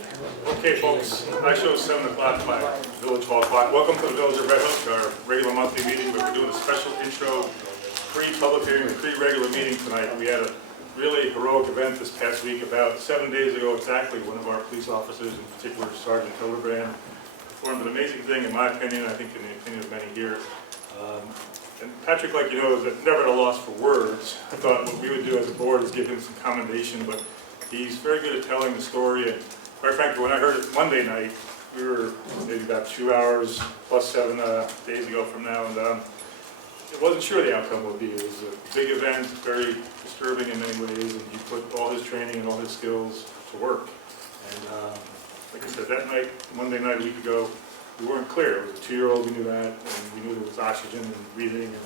Okay, folks, I show 7 o'clock by Village Hall clock. Welcome to the Village of Red Hook, our regular monthly meeting, but we're doing a special intro, pre-public hearing, and pre-regular meeting tonight. We had a really heroic event this past week. About 7 days ago exactly, one of our police officers, in particular Sergeant Hildebrand, performed an amazing thing, in my opinion, I think in the opinion of many here. And Patrick, like you know, is never at a loss for words. I thought what we would do as a board is give him some commendation, but he's very good at telling the story. And quite frankly, when I heard it Monday night, we were maybe about 2 hours plus 7 days ago from now, and I wasn't sure the outcome would be. It was a big event, very disturbing in many ways, and he put all his training and all his skills to work. And like I said, that night, Monday night a week ago, we weren't clear. It was a 2-year-old, we knew that, and we knew there was oxygen and breathing and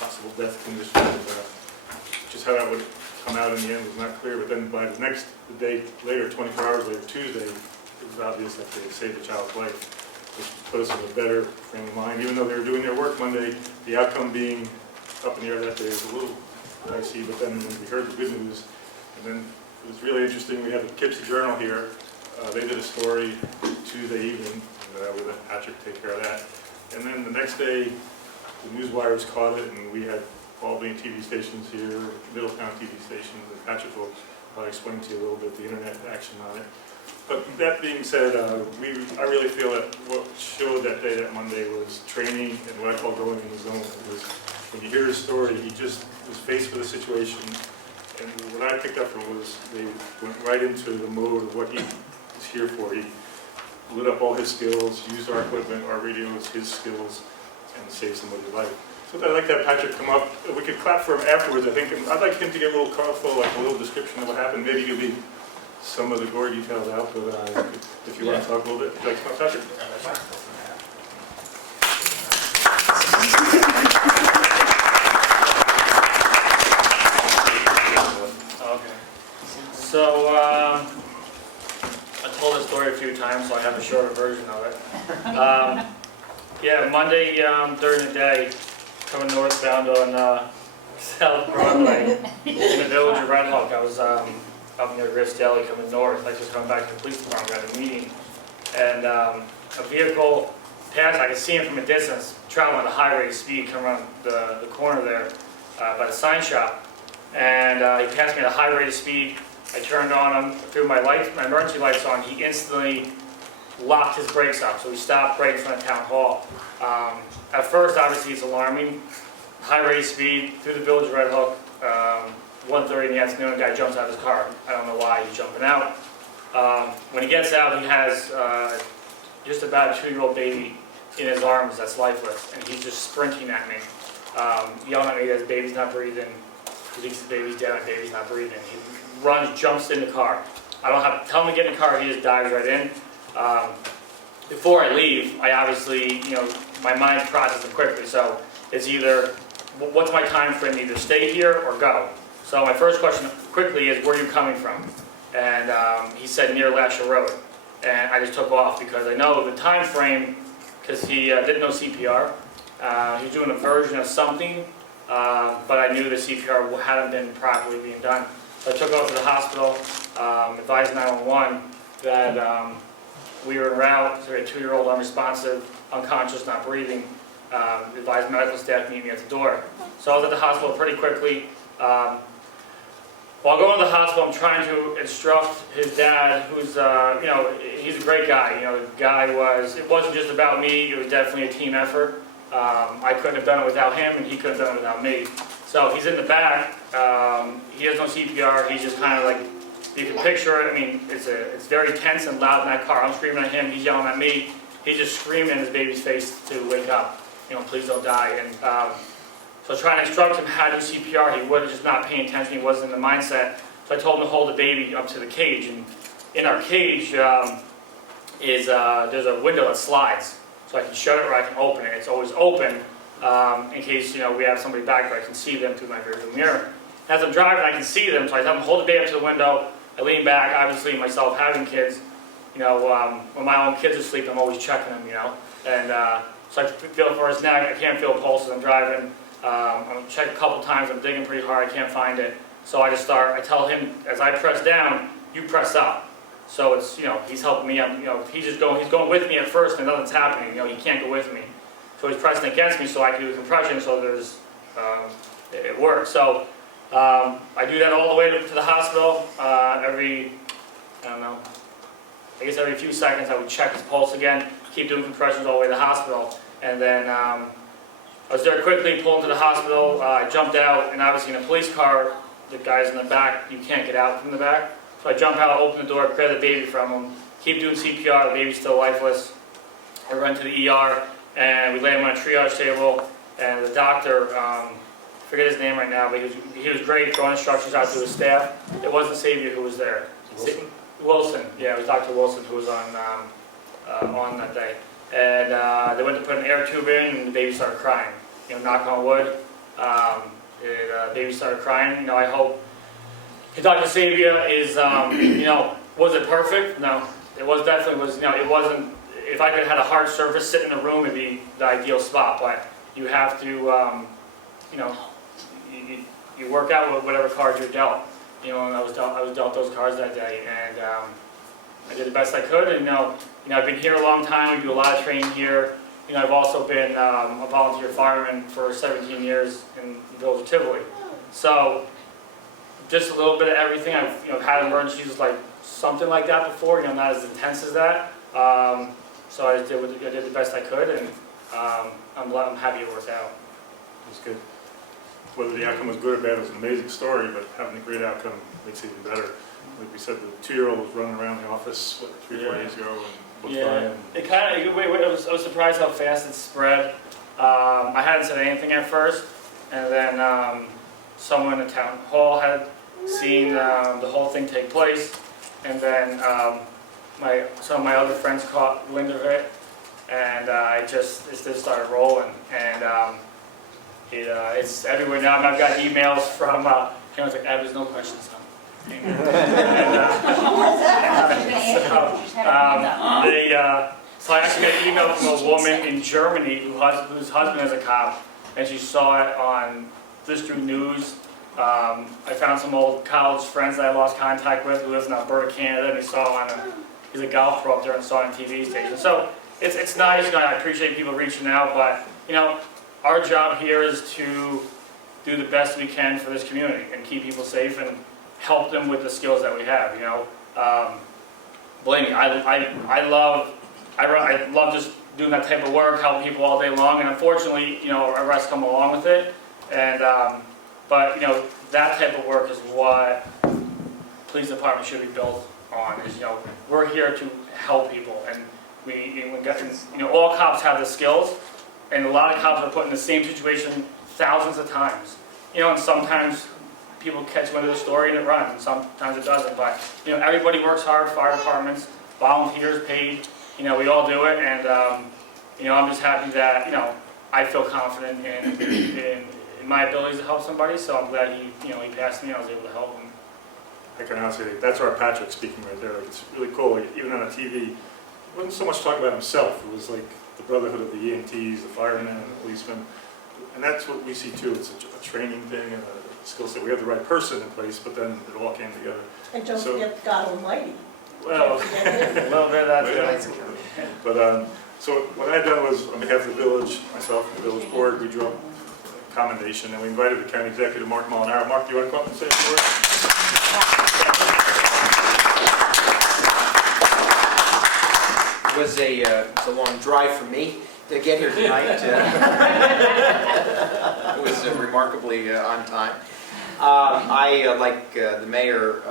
possible death conditions. Just how that would come out in the end was not clear, but then by the day later, 24 hours later, Tuesday, it was obvious that they saved the child's life, which put us in a better frame of mind. Even though they were doing their work Monday, the outcome being up in the air that day was a little dicey, but then when we heard the good news, and then it was really interesting. We have the Poughkeepsie Journal here. They did a story Tuesday evening, we let Patrick take care of that. And then the next day, the news wires caught it, and we had Albany TV stations here, Middletown TV stations, and Patrick will explain to you a little bit the internet action on it. But that being said, I really feel that what showed that day, that Monday, was training and what I call going in the zone. It was, when you hear his story, he just was faced with a situation, and what I picked up from it was they went right into the mode of what he was here for. He lit up all his skills, used our equipment, our radios, his skills, and saved somebody's life. So I'd like to have Patrick come up. If we could clap for him afterwards, I think. I'd like him to get a little colorful, like a little description of what happened. Maybe you could leave some of the gory details out, but if you want to talk a little bit. Would you like to come up, Patrick? Okay. So, I told this story a few times, so I have a shorter version of it. Yeah, Monday during the day, coming northbound on South Broadway in the Village of Red Hook. I was up near Riff's Deli coming north. I just come back to the police department, we had a meeting. And a vehicle passed, I could see him from a distance, traveling at a high rate of speed, coming around the corner there by the sign shop. And he passed me at a high rate of speed. I turned on him, threw my emergency lights on. He instantly locked his brakes up, so we stopped right in front of Town Hall. At first, obviously, it's alarming. High rate of speed through the Village of Red Hook. 1:30 in the afternoon, a guy jumps out of his car. I don't know why he's jumping out. When he gets out, he has just about a 2-year-old baby in his arms that's lifeless, and he's just sprinting at me, yelling at me that his baby's not breathing. He thinks his baby's dead, my baby's not breathing. He runs, jumps in the car. I don't have to tell him to get in the car, he just dives right in. Before I leave, I obviously, my mind processes quickly, so it's either, what's my time frame, either stay here or go. So my first question quickly is, where are you coming from? And he said near Lasher Road. And I just took off because I know the time frame, because he didn't know CPR. He was doing a version of something, but I knew the CPR hadn't been properly being done. So I took off to the hospital, advised 911 that we were en route, so we had a 2-year-old unresponsive, unconscious, not breathing. Advised medical staff to meet me at the door. So I was at the hospital pretty quickly. While going to the hospital, I'm trying to instruct his dad, who's, he's a great guy. The guy it wasn't just about me, it was definitely a team effort. I couldn't have done it without him, and he couldn't have done it without me. So he's in the back, he has no CPR, he's just kind of like, you can picture it, it's very tense and loud in that car. I'm screaming at him, he's yelling at me, he's just screaming in his baby's face to wake up, please don't die. And so trying to instruct him how to do CPR, he was just not paying attention, he wasn't in the mindset. So I told him to hold the baby up to the cage, and in our cage there's a window that slides. So I can shut it or I can open it. It's always open in case we have somebody back there, I can see them through my rearview mirror. As I'm driving, I can see them, so I tell them hold the baby up to the window. I lean back, obviously myself having kids, when my own kids are asleep, I'm always checking them, And so I feel for his neck, I can't feel pulse as I'm driving. I'm checking a couple times, I'm digging pretty hard, I can't find it. So I tell him, as I press down, you press up. So it's, he's helping me. He's going with me at first, and nothing's happening. He can't go with me. So he's pressing against me so I can do the compression. So it works. So I do that all the way to the hospital. Every few seconds I would check his pulse again, keep doing compressions all the way to the hospital. And then I was there quickly, pulled into the hospital. I jumped out, and obviously in a police car, the guy's in the back, you can't get out from the back. So I jump out, open the door, grab the baby from him, keep doing CPR, the baby's still lifeless. I run to the ER, and we lay him on a triage table, and the doctor, forget his name right now, but he was great, throwing instructions out to his staff. It wasn't Xavier who was there. Wilson, yeah, it was Dr. Wilson who was on that day. And they went to put an air tube in, and the baby started crying. Knock on wood, the baby started crying. I hope Dr. Xavier is, was it perfect? No, it definitely was. It wasn't. If I could have had a hard surface sitting in the room, it'd be the ideal spot. But you have to, you work out with whatever cards you're dealt. And I was dealt those cards that day, and I did the best I could. And I've been here a long time. We do a lot of training here. I've also been a volunteer fireman for 17 years in the village of Tivoli. So just a little bit of everything. I've had emergencies like something like that before. Not as intense as that. So I did the best I could, and I'm happy it worked out. It was good. Whether the outcome was good or bad, it was an amazing story, but having a great outcome makes it even better. Like we said, the 2-year-old was running around the office, 3-4 days ago, and looked fine. It kind of, I was surprised how fast it spread. I hadn't said anything at first, and then someone in the town hall had seen the whole thing take place, and then some of my other friends caught wind of it, and it just started rolling, and it's everywhere now. And I've got emails from parents like, "There's no questions." So I actually got an email from a woman in Germany whose husband is a cop, and she saw it on District News. I found some old college friends that I lost contact with who lives in Alberta, Canada, and he saw he's a golf pro up there and saw it on TV station. So it's nice. I appreciate people reaching out, but our job here is to do the best we can for this community and keep people safe and help them with the skills that we have. Believe me, I love just doing that type of work, helping people all day long, and unfortunately, arrests come along with it. And but that type of work is what police department should be built on. Is we're here to help people, and all cops have the skills, and a lot of cops are put in the same situation thousands of times. And sometimes people catch wind of the story and it runs, and sometimes it doesn't. But everybody works hard. Fire departments, volunteers, paid. We all do it, and I'm just happy that I feel confident in my abilities to help somebody. So I'm glad he passed me. I was able to help him. I can honestly, that's our Patrick speaking right there. Like, it's really cool. Like, even on the TV, he wasn't so much talking about himself. It was like the brotherhood of the EMTs, the firemen, and the policemen. And that's what we see too. It's a training thing and a skill set. We have the right person in place, but then it all came together. And don't forget God Almighty. Well, a little bit of that too. But so what I had done was, on behalf of the village, myself and the village board, we drew up a commendation, and we invited the county executive, Mark Molinaro. Mark, do you want to come up and say a word? It was a long drive for me to get here tonight. It was remarkably on time. I, like the mayor,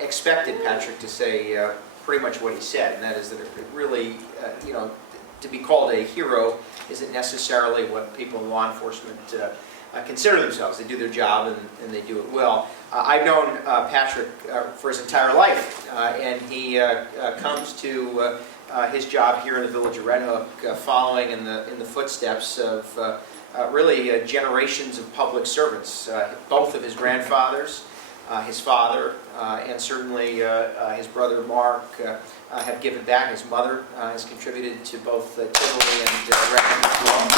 expected Patrick to say pretty much what he said, and that is that it really, to be called a hero isn't necessarily what people in law enforcement consider themselves. They do their job and they do it well. I've known Patrick for his entire life, and he comes to his job here in the village of Red Hook, following in the footsteps of really generations of public servants. Both of his grandfathers, his father, and certainly his brother Mark have given back. His mother has contributed to both Tivoli and Red Hook as well.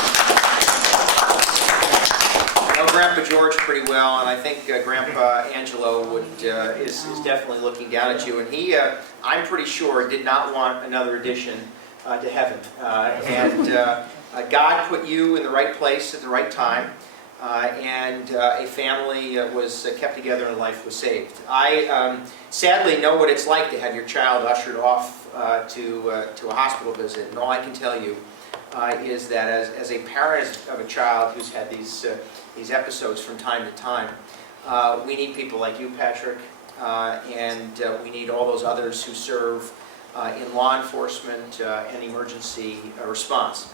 No Grandpa George pretty well, and I think Grandpa Angelo is definitely looking down at you. And he, I'm pretty sure, did not want another addition to heaven. God put you in the right place at the right time, and a family was kept together and life was saved. I sadly know what it's like to have your child ushered off to a hospital visit, and all I can tell you is that as a parent of a child who's had these episodes from time to time, we need people like you, Patrick, and we need all those others who serve in law enforcement and emergency response.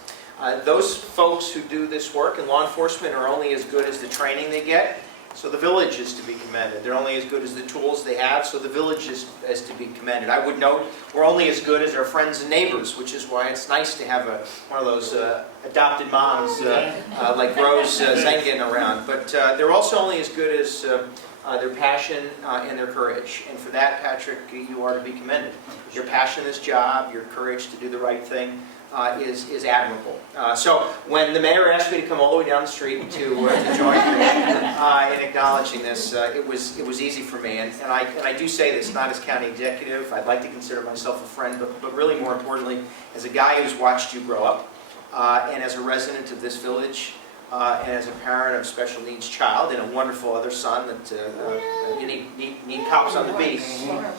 Those folks who do this work in law enforcement are only as good as the training they get, so the village is to be commended. They're only as good as the tools they have, so the village is to be commended. I would note we're only as good as our friends and neighbors, which is why it's nice to have one of those adopted moms like Rose Zengen around. But they're also only as good as their passion and their courage. And for that, Patrick, you are to be commended. Your passion in this job, your courage to do the right thing, is admirable. So when the mayor asked me to come all the way down the street to join you in acknowledging this, it was easy for me. And I do say this not as county executive. I'd like to consider myself a friend, but really more importantly, as a guy who's watched you grow up, and as a resident of this village, and as a parent of a special needs child and a wonderful other son that you need cops on the beat.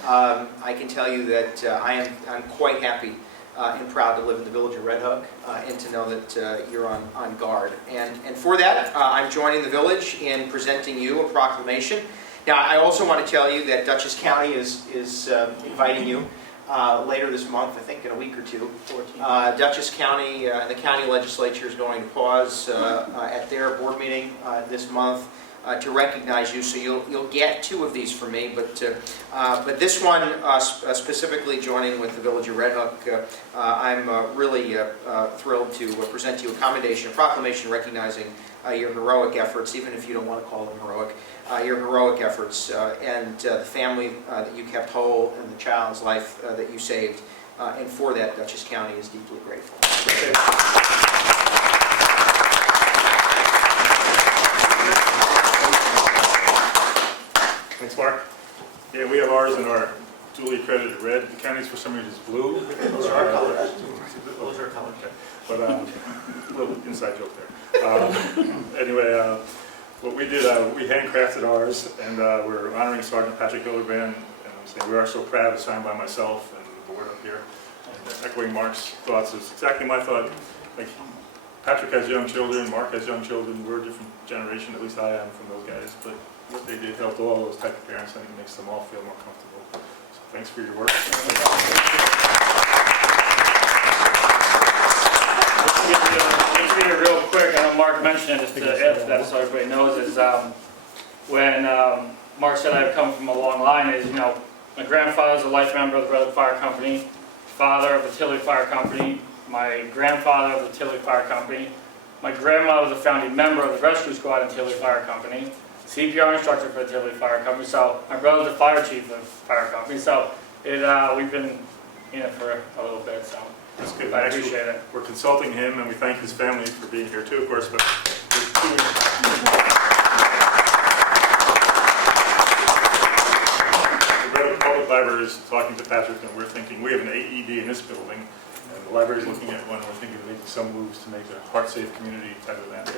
I can tell you that I'm quite happy and proud to live in the village of Red Hook, and to know that you're on guard. And for that, I'm joining the village in presenting you a proclamation. Now, I also want to tell you that Dutchess County is inviting you later this month, I think in a week or two. Dutchess County and the county legislature is going to pause at their board meeting this month to recognize you, so you'll get two of these from me, but this one specifically joining with the village of Red Hook, I'm really thrilled to present to you a commendation, a proclamation recognizing your heroic efforts, even if you don't want to call them heroic, your heroic efforts and the family that you kept whole and the child's life that you saved, and for that Dutchess County is deeply grateful. Thanks, Mark. Yeah, we have ours in our duly accredited red. The county's for some reason is blue. Those are our colors. Those are colors. But a little inside joke there. Anyway, what we did, we handcrafted ours, and we're honoring Sergeant Patrick Hildebrand. And I'm saying we are so proud, it's signed by myself and the board up here. And echoing Mark's thoughts, it's exactly my thought. Like, Patrick has young children, Mark has young children. We're a different generation, at least I am, from those guys. But what they did helped all those type of parents. I think it makes them all feel more comfortable. So thanks for your work. Just read it real quick. I know Mark mentioned it, just to add to that so everybody knows, is when Mark said I've come from a long line, is, you know, my grandfather's a life member of the Red Hook Fire Company, father of the Tilley Fire Company, my grandfather of the Tilley Fire Company, my grandmother was a founding member of the rescue squad in Tilley Fire Company, CPR instructor for the Tilley Fire Company, so my brother's the fire chief of the fire company, so we've been in it for a little bit, so That's good. I appreciate it. We're consulting him, and we thank his family for being here too, of course. But the Red Hook Public Library is talking to Patrick, and we're thinking we have an AED in this building, and the library is looking at one. We're thinking of making some moves to make a heart-safe community type of event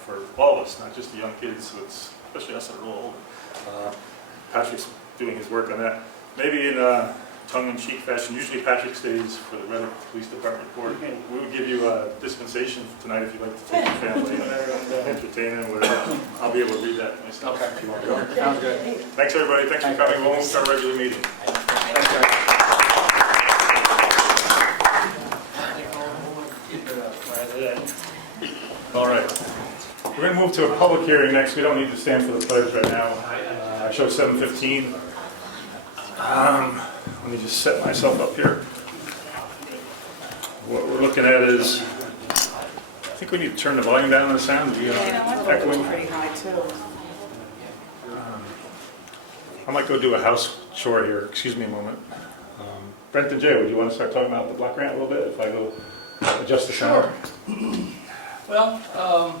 for all of us, not just the young kids. So it's especially us that are a little older. Patrick's doing his work on that. Maybe in tongue-in-cheek fashion. Usually Patrick stays for the Red Hook Police Department report. We would give you a dispensation tonight if you'd like to take your family and entertain them, whatever. I'll be able to read that myself if you want to go. Sounds good. Thanks, everybody. Thanks for coming. We'll move to our regular meeting. All right. We're going to move to a public hearing next. We don't need to stand for the pledge right now. I show 7:15. Let me just set myself up here. What we're looking at is, I think we need to turn the volume down on the sound. Echoing. Pretty high too. I might go do a house chore here. Excuse me a moment. Brent and Jay, would you want to start talking about the block grant a little bit if I go adjust the sound? Well, I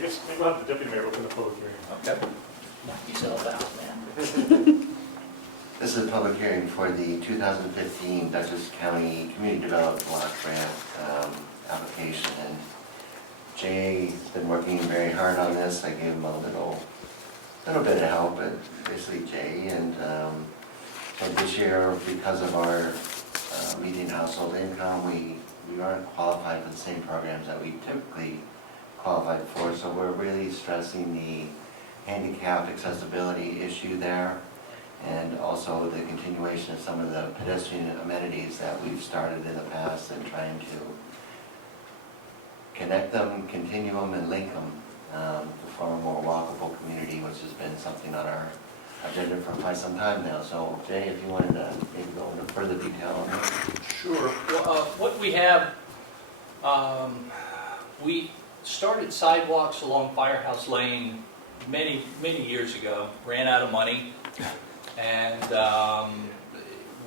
guess maybe we'll have the deputy mayor open the public hearing. okay. Knock yourself out, man. This is a public hearing for the 2015 Dutchess County Community Development Block Grant application. And Jay's been working very hard on this. I gave him a little bit of help, but basically Jay. And this year, because of our median household income, we aren't qualified for the same programs that we typically qualified for. So we're really stressing the handicap accessibility issue there, and also the continuation of some of the pedestrian amenities that we've started in the past, and trying to connect them, continue them, and link them to form a more walkable community, which has been something on our agenda for quite some time now. So Jay, if you wanted to maybe go into further detail on that. Sure. Well, what we have, we started sidewalks along Firehouse Lane many years ago, ran out of money, and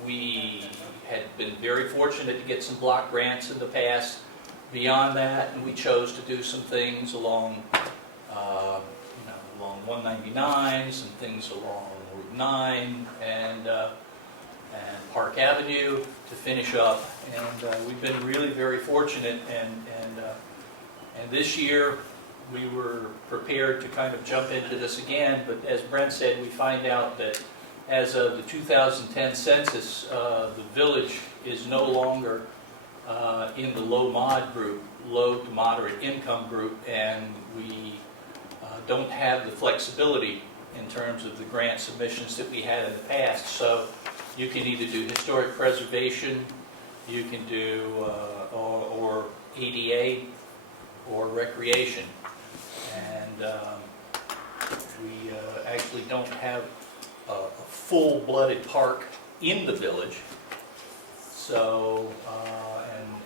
we had been very fortunate to get some block grants in the past. Beyond that, and we chose to do some things along, along 199s and things along Route 9 and Park Avenue to finish up. And we've been really very fortunate. And this year we were prepared to kind of jump into this again. But as Brent said, we find out that as of the 2010 census, the village is no longer in the low to moderate income group, and we don't have the flexibility in terms of the grant submissions that we had in the past. So you can either do historic preservation, you can do or ADA or recreation, and we actually don't have a full-blooded park in the village. So,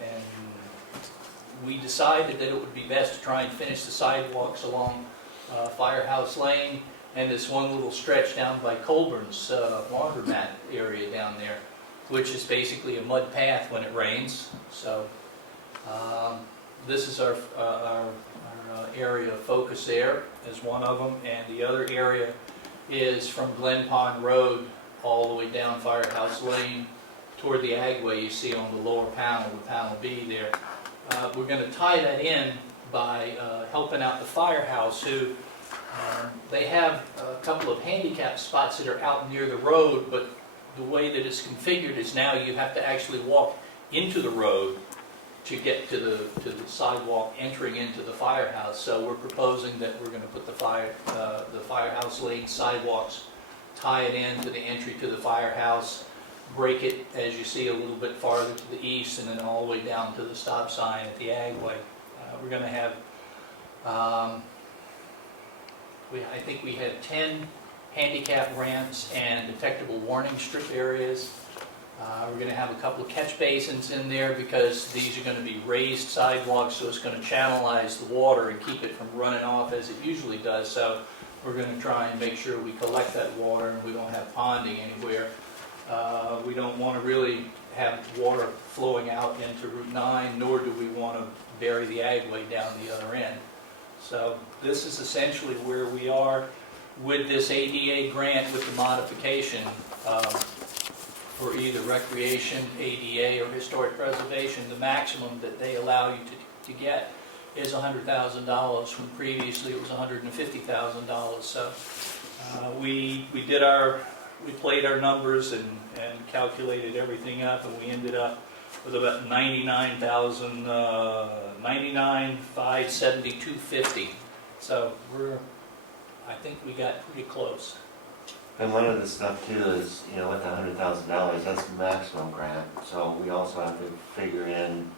and we decided that it would be best to try and finish the sidewalks along Firehouse Lane and this one little stretch down by Colburn's laundromat area down there, which is basically a mud path when it rains. So, this is our area of focus there is one of them, and the other area is from Glen Pond Road all the way down Firehouse Lane toward the agway you see on the lower panel, the panel B there. We're going to tie that in by helping out the firehouse, who they have a couple of handicap spots that are out near the road, but the way that it's configured is now you have to actually walk into the road to get to the sidewalk entering into the firehouse. So we're proposing that we're going to put the Firehouse Lane sidewalks, tie it in to the entry to the firehouse, break it, as you see, a little bit farther to the east, and then all the way down to the stop sign at the agway. We're going to have, I think we had 10 handicap ramps and detectable warning strip areas. We're going to have a couple of catch basins in there because these are going to be raised sidewalks, so it's going to channelize the water and keep it from running off as it usually does. So we're going to try and make sure we collect that water and we don't have ponding anywhere. We don't want to really have water flowing out into Route 9, nor do we want to bury the agway down the other end. So this is essentially where we are with this ADA grant with the modification for either recreation, ADA, or historic preservation. The maximum that they allow you to get is $100,000, when previously it was $150,000. So we played our numbers and calculated everything up, and we ended up with about $99,572.50. So I think we got pretty close. And one of the stuff too is, with the $100,000, that's the maximum grant. So we also have to figure in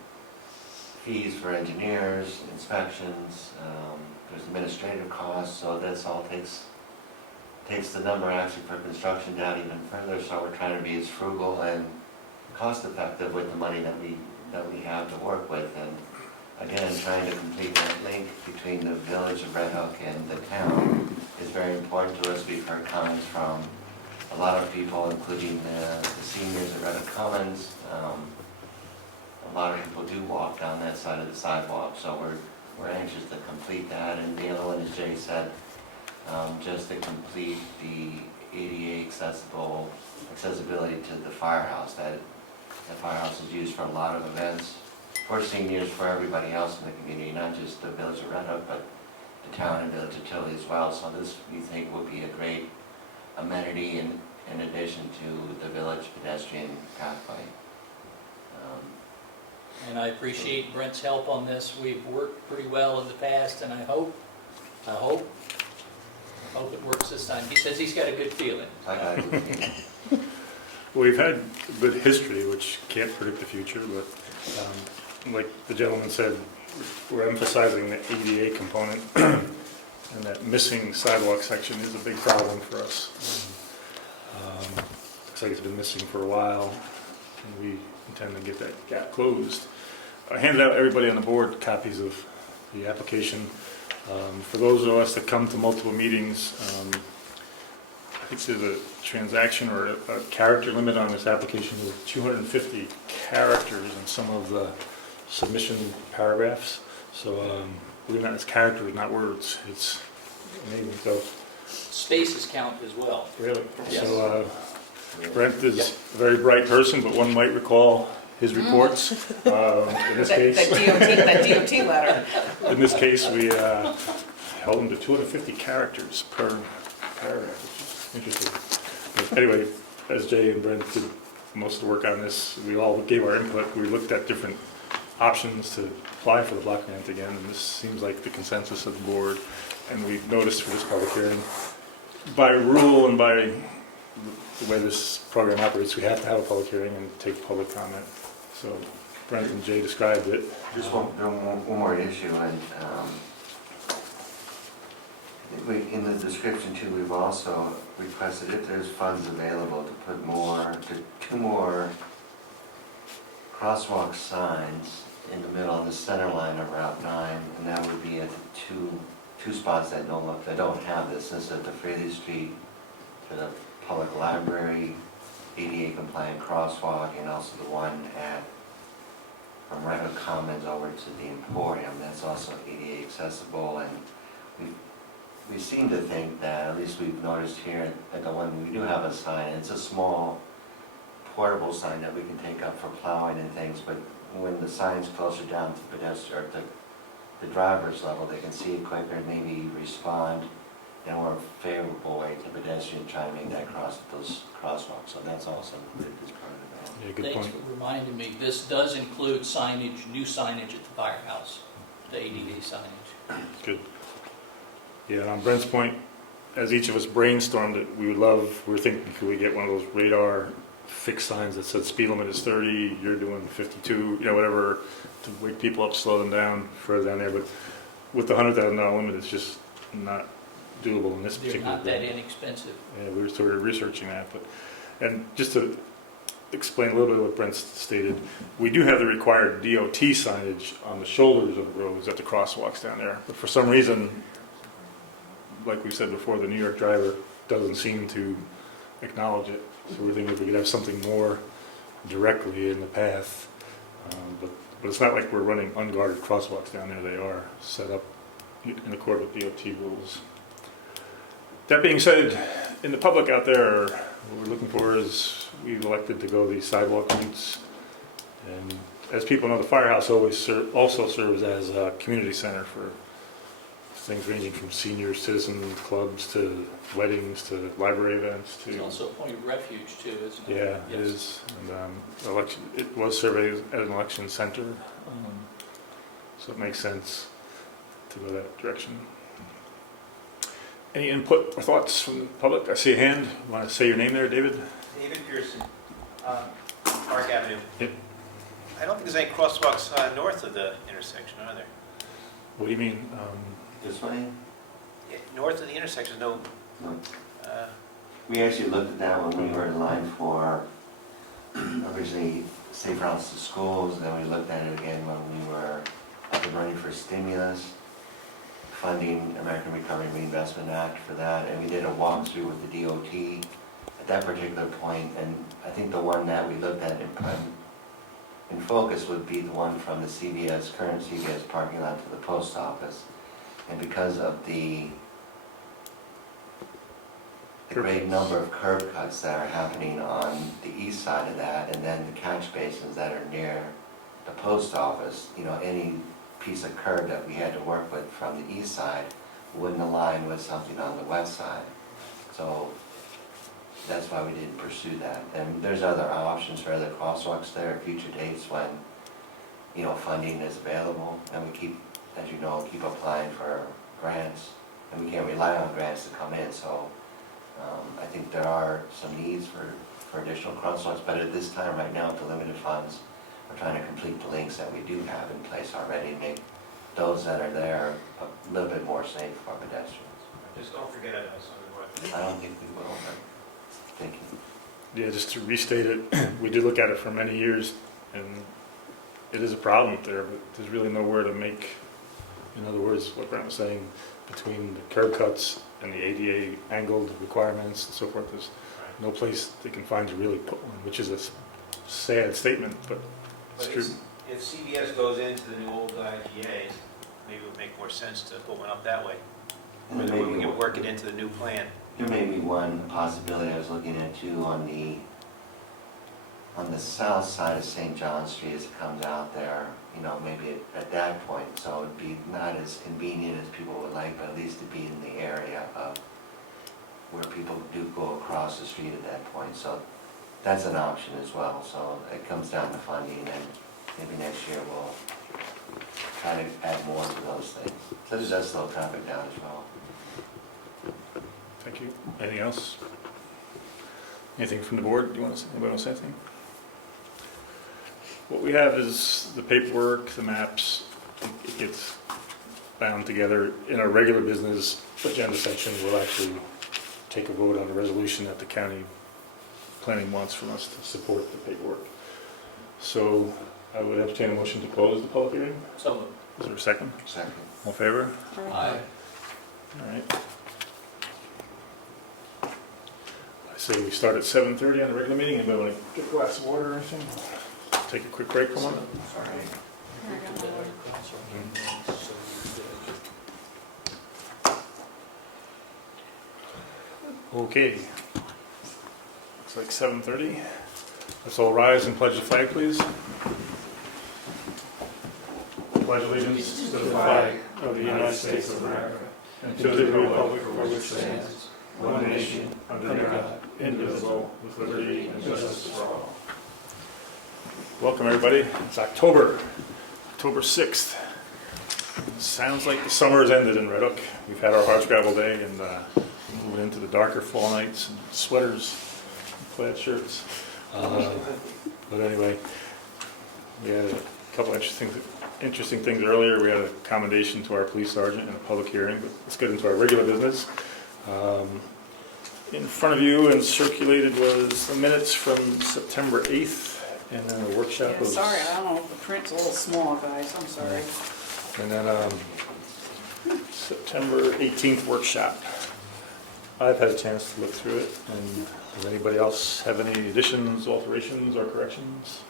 fees for engineers, inspections, there's administrative costs, so this all takes the number actually for construction down even further. So we're trying to be as frugal and cost effective with the money that we have to work with. And again, trying to complete that link between the village of Red Hook and the town is very important to us. We've heard comments from a lot of people, including the seniors at Red Hook Commons. A lot of people do walk down that side of the sidewalk, so we're anxious to complete that. And the other one, as Jay said, just to complete the ADA accessibility to the firehouse. That firehouse is used for a lot of events, for seniors, for everybody else in the community, not just the Village of Red Hook, but the town and Village of Tilly as well. So this, we think, will be a great amenity in addition to the village pedestrian pathway. And I appreciate Brent's help on this. We've worked pretty well in the past, and I hope it works this time. He says he's got a good feeling. I got it. Well, we've had a good history, which can't predict the future, but like the gentleman said, we're emphasizing the ADA component, and that missing sidewalk section is a big problem for us. Looks like it's been missing for a while, and we intend to get that gap closed. I handed out everybody on the board copies of the application. For those of us that come to multiple meetings, I think there's a transaction or a character limit on this application with 250 characters in some of the submission paragraphs. So believe it or not, it's characters, not words. It's amazing. So Spaces count as well. really, Yes. so Brent is a very bright person, but one might recall his reports. In this case, That DOT letter. in this case, we held him to 250 characters per paragraph, which is interesting. But anyway, as Jay and Brent did most of the work on this, we all gave our input. We looked at different options to apply for the block grant again, and this seems like the consensus of the board. And we've noticed for this public hearing, by rule and by the way this program operates, we have to have a public hearing and take public comment. So Brent and Jay described it. Just one more issue, and in the description too, we've also requested if there's funds available to put two more crosswalk signs in the middle of the center line of Route 9, and that would be at the two spots that don't have this. This is at the Fraley Street to the public library, ADA compliant crosswalk, and also the one from Red Hook Commons over to the Emporium. That's also ADA accessible, and we seem to think that, at least we've noticed here at the one, we do have a sign. It's a small portable sign that we can take up for plowing and things, but when the sign's closer down to pedestrian, or the driver's level, they can see it quicker and maybe respond in a more favorable way to pedestrian trying to make that those crosswalks. So that's also included as part of that. Yeah, good Thanks point. for reminding me. This does include signage, new signage at the firehouse, the ADA signage. Good. Yeah, and on Brent's point, as each of us brainstormed it, we were thinking, could we get one of those radar fixed signs that said speed limit is 30, you're doing 52, whatever, to wake people up, slow them down further down there. But with the $100,000 limit, it's just not doable in this They're particular. not that inexpensive. Yeah, we were sort of researching that, and just to explain a little bit what Brent stated, we do have the required DOT signage on the shoulders of the roads at the crosswalks down there, but for some reason, like we said before, the New York driver doesn't seem to acknowledge it. So we're thinking if we could have something more directly in the path, but it's not like we're running unguarded crosswalks down there. They are set up in accord with DOT rules. That being said, in the public out there, what we're looking for is we've elected to go these sidewalk routes. And as people know, the firehouse also serves as a community center for things ranging from senior citizen clubs to weddings to library events to. It's also a point of refuge too, isn't it? Yeah, it Yes. is. And it was surveyed as an election center, so it makes sense to go that direction. Any input or thoughts from the public? I see a hand. You want to say your name there, David? David Pearson, Park Avenue. Yep. I don't think there's any crosswalks north of the intersection, are there? What do you mean? This way? Yeah, north of the intersection, no. No. Uh, We actually looked at that when we were in line for originally safe routes to schools, and then we looked at it again when we were up and running for stimulus, funding American Recovery and Reinvestment Act for that, and we did a walkthrough with the DOT at that particular point, and I think the one that we looked at in in focus would be the one from the CVS, current CVS parking lot to the post office. And because of the great number of curb cuts that are happening on the east side of that, and then the catch basins that are near the post office, you know, any piece of curb that we had to work with from the east side wouldn't align with something on the west side. So that's why we didn't pursue that. And there's other options for other crosswalks there at future dates when, you know, funding is available. And we keep, as you know, keep applying for grants, and we can't rely on grants to come in. So I think there are some needs for additional crosswalks, but at this time, right now, with the limited funds, we're trying to complete the links that we do have in place already, and make those that are there a little bit more safe for pedestrians. Just don't forget us on the I don't think we will, but thank you. Yeah, just to restate it, we did look at it for many years, and it is a problem up there, but there's really nowhere to make, in other words, what Brent was saying, between the curb cuts and the ADA angled requirements and so forth, there's no place they can find to really put one, which is a sad statement, but it's true. If CVS goes into the new old IGA, maybe it would make more sense to put one up that way. And Or there then may we be can work it into the new plan. There may be one possibility I was looking at too on the south side of St. John Street as it comes out there, you know, maybe at that point, so it'd be not as convenient as people would like, but at least to be in the area of where people do go across the street at that point. So that's an option as well. So it comes down to funding, and maybe next year we'll try to add more to those things. So it does slow traffic down as well. Thank you. Anything else? Anything from the board? Do you want to say, anybody want to say anything? What we have is the paperwork, the maps. It gets bound together in our regular business agenda section. We'll actually take a vote on the resolution that the county planning wants from us to support the paperwork. So I would entertain a motion to close the public hearing. So moved. Is there a second? Second. All in favor? Aye. All right. I say we start at 7:30 on the regular meeting. Anybody want to get a glass of water or anything? Take a quick break for one? Okay. Looks like 7:30. Let's all rise and pledge the flag, please. Pledge allegiance to the flag of the United States of America and to the republic for which it stands, one nation, under God, indivisible, with liberty and justice for all. Welcome, everybody. It's October 6th. Sounds like the summer has ended in Red Hook. We've had our hardscrabble day and moving into the darker fall nights and sweaters, and plaid shirts. But anyway, we had a couple interesting things earlier. We had a commendation to our police sergeant in a public hearing, but let's get into our regular business. In front of you and circulated was the minutes from September 8th and then a workshop. Yeah, sorry, I don't know, the print's a little small, guys, I'm sorry. And then September 18th workshop. I've had a chance to look through it, and does anybody else have any additions, alterations, or corrections?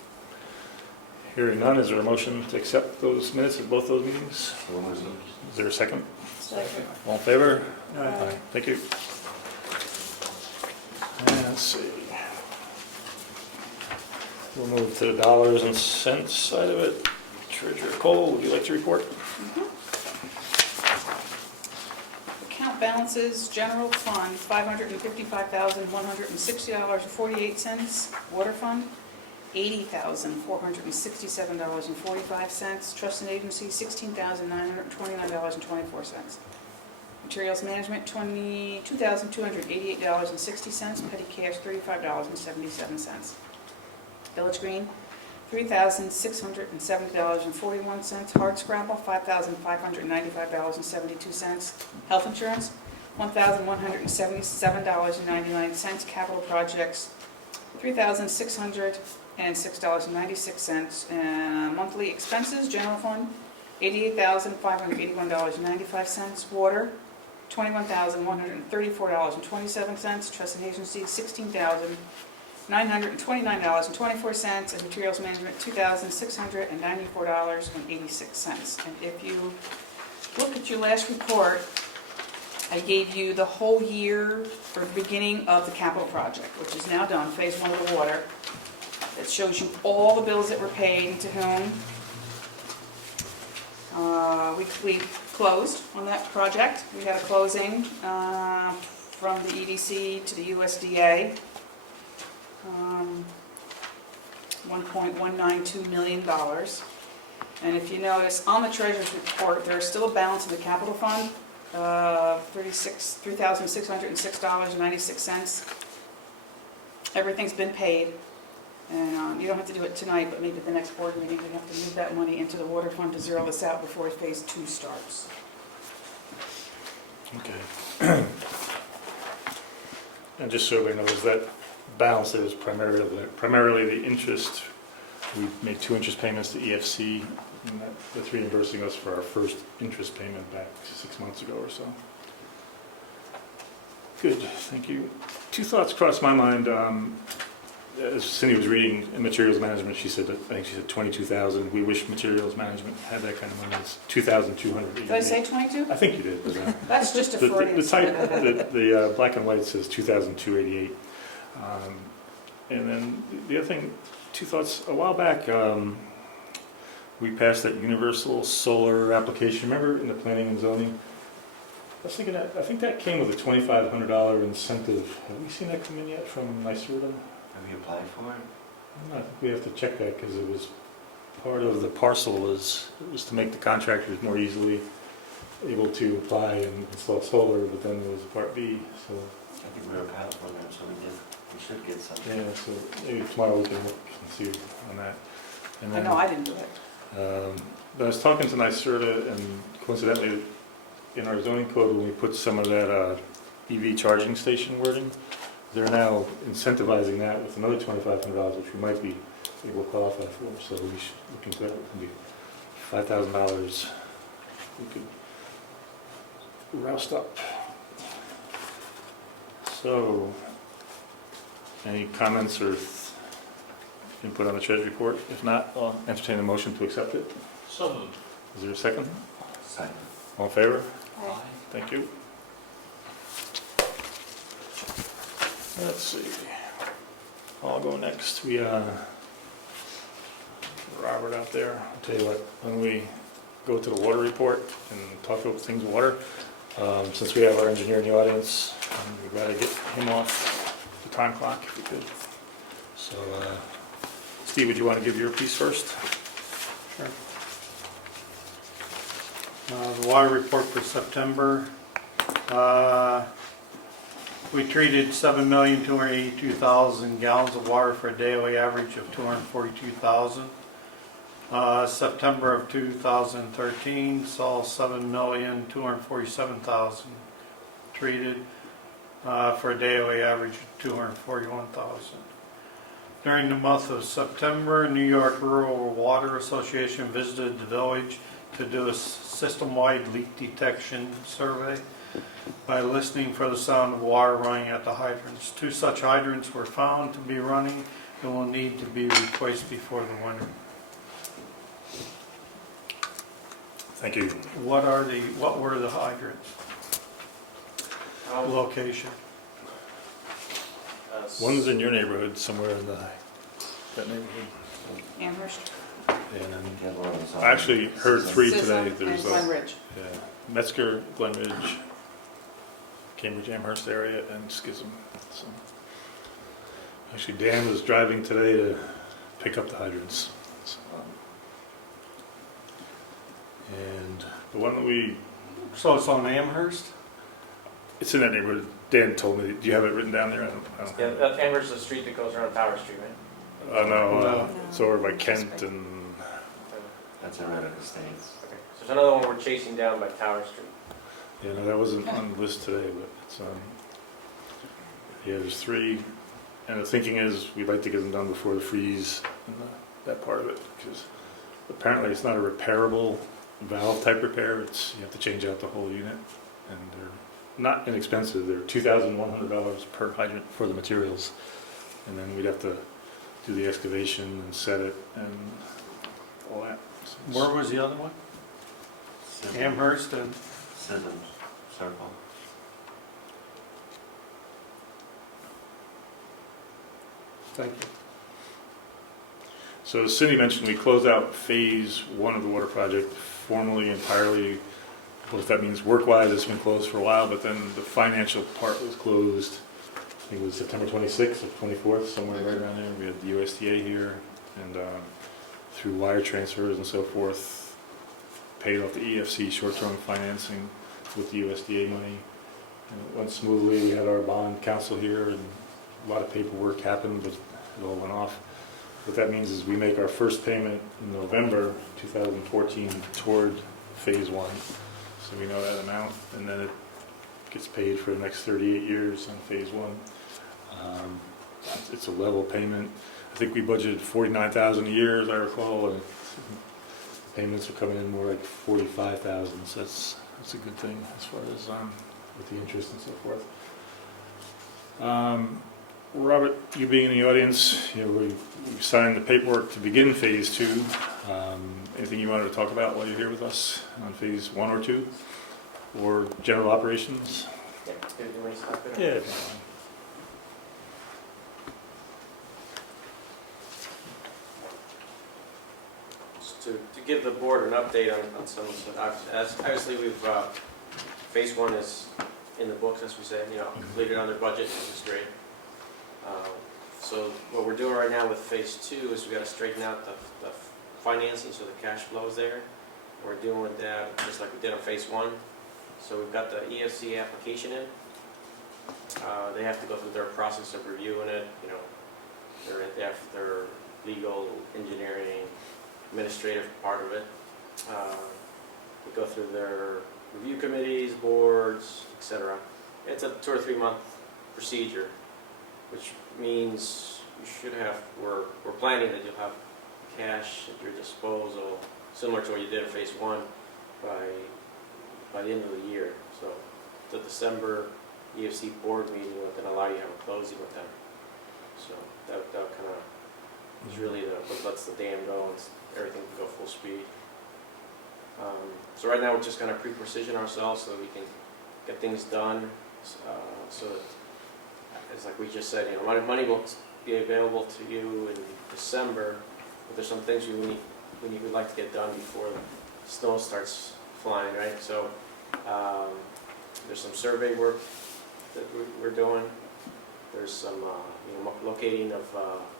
Hearing none, is there a motion to accept those minutes of both those meetings? Is there a second? Second. All in favor? Aye. Thank you. And let's see. We'll move to the dollars and cents side of it. Treasurer Cole, would you like to report? Account balances, general fund, $555,160.48. Water fund, $80,467.45. Trust and agency, $16,929.24. Materials management, $22,288.60. Petty cash, $35.77. Village Green, $3,670.41. Hard scrabble, $5,595.72. Health insurance, $1,177.99. Capital projects, $3,606.96. Monthly expenses, general fund, $88,581.95. Water, $21,134.27. Trust and agency, $929.24, and materials management, $2,694.86. And if you look at your last report, I gave you the whole year or the beginning of the capital project, which is now done, phase 1 of the water. It shows you all the bills that were paid and to whom. We closed on that project. We had a closing from the EDC to the USDA. $1.192 million. And if you notice, on the treasurer's report, there's still a balance in the capital fund, $3,606.96. Everything's been paid, and you don't have to do it tonight, but maybe at the next board meeting, we have to move that money into the water fund to zero this out before phase 2 starts. Okay. And just so everybody knows, that balance is primarily the interest. We made 2 interest payments to EFC, and that's reimbursing us for our first interest payment back 6 months ago or so. Good, thank you. 2 thoughts crossed my mind. As Cindy was reading in materials management, she said that, I think she said 22,000. We wish materials management had that kind of money. It's 2,200. Did I say 22? I think you did. That's just a The Freudian type, slip. the black and white says 2,288. And then the other thing, 2 thoughts. A while back, we passed that universal solar application. Remember in the planning and zoning? I was thinking that, I think that came with a $2,500 incentive. Have we seen that come in yet from NYSERDA? Have you applied for it? I think we have to check that because it was part of the parcel was to make the contractors more easily able to apply and install solar, but then there was part B, so. I think we were a pilot program, so we should get something. Yeah, so maybe tomorrow we can look and see on that. And I then, know, I didn't do it. but I was talking to NYSERDA, and coincidentally, in our zoning code, when we put some of that EV charging station wording, they're now incentivizing that with another $2,500, which we might be able to qualify for. So we should look into that. It would be $5,000 we could roust up. So, any comments or input on the treasury report? If not, I'll entertain a motion to accept it. So moved. Is there a second? Second. All in favor? Aye. Thank you. Let's see. I'll go next. Robert out there, I'll tell you what, when we go to the water report and talk about things water, since we have our engineer in the audience, we've got to get him off the time clock if we could. So, Steve, would you want to give your piece first? Sure. The water report for September. We treated 7,282,000 gallons of water for a daily average of 242,000. September of 2013 saw 7,247,000 treated for a daily average of 241,000. During the month of September, New York Rural Water Association visited the village to do a system-wide leak detection survey by listening for the sound of water running at the hydrants. 2 such hydrants were found to be running and will need to be replaced before the winter. Thank you. What were the hydrants? Location. One's in your neighborhood, somewhere in that neighborhood. Amherst, And The other one was on- I actually heard 3 today. Sisson, and There's Glen Ridge. Metzger, Glen Ridge, Cambridge, Amherst area, and Schism. So, actually, Dan was driving today to pick up the hydrants. So, and the one that So it's on Amherst? it's in that neighborhood. Dan told me. Do you have it written down there? I don't Yeah, Amherst is the street that goes around Power Street, right? no, No. it's over by Kent and That's in Redwood Estates. Okay. So there's another one we're chasing down by Tower Street. yeah, no, that wasn't on the list today, but it's yeah, there's 3, and the thinking is we'd like to get them done before the freeze and that part of it, because apparently it's not a repairable valve type repair. It's you have to change out the whole unit, and they're not inexpensive. They're $2,100 per hydrant for the materials, and then we'd have to do the excavation and set it and all that. Where was the other one? Amherst and, Citizens Circle. thank you. So as Cindy mentioned, we closed out phase one of the water project formally, entirely. What if that means work-wise, it's been closed for a while, but then the financial part was closed. I think it was September 26th or 24th, somewhere right around there. We had the USDA here, and through wire transfers and so forth, paid off the EFC short-term financing with the USDA money. And it went smoothly. We had our bond counsel here, and a lot of paperwork happened, but it all went off. What that means is we make our first payment in November 2014 toward phase one. So we know that amount, and then it gets paid for the next 38 years on phase one. It's a level payment. I think we budgeted $49,000 a year, as I recall, and payments are coming in more like $45,000. So that's a good thing as far as with the interest and so forth. Robert, you being in the audience, we signed the paperwork to begin phase two. Anything you wanted to talk about while you're here with us on phase one or two, or general operations? Yeah, do you want to stop there? Yeah. Just to give the board an update on some of the, obviously we've, phase one is in the books, as we said, completed under budget, which is great. So what we're doing right now with phase two is we got to straighten out the financing so the cash flow is there. We're doing that just like we did on phase one. So we've got the EFC application in. They have to go through their process of reviewing it. They have their legal, engineering, administrative part of it. We go through their review committees, boards, etc. It's a 2 or 3 month procedure, which means you should have, we're planning that you'll have cash at your disposal, similar to what you did in phase one, by the end of the year. So the December EFC board meeting will then allow you to have a closing with them. So that kind of is really what lets the dam go and everything can go full speed. So right now we're just kind of pre-precision ourselves so that we can get things done. So that, it's like we just said, money will be available to you in December, but there's some things we'd like to get done before the snow starts flying, right? So there's some survey work that we're doing. There's some locating of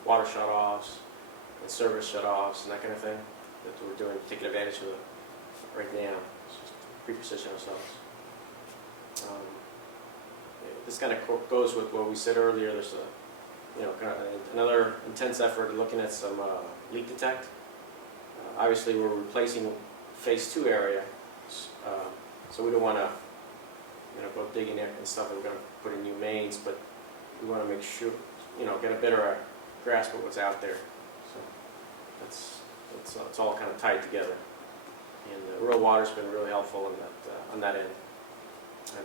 water shutoffs and service shutoffs and that kind of thing that we're doing, taking advantage of right now. Just pre-position ourselves. This kind of goes with what we said earlier. There's kind of another intense effort looking at some leak detect. Obviously, we're replacing phase two area, so we don't want to go digging and stuff. We're going to put in new mains, but we want to make sure get a better grasp of what's out there. So it's all kind of tied together. And rural water's been really helpful on that end.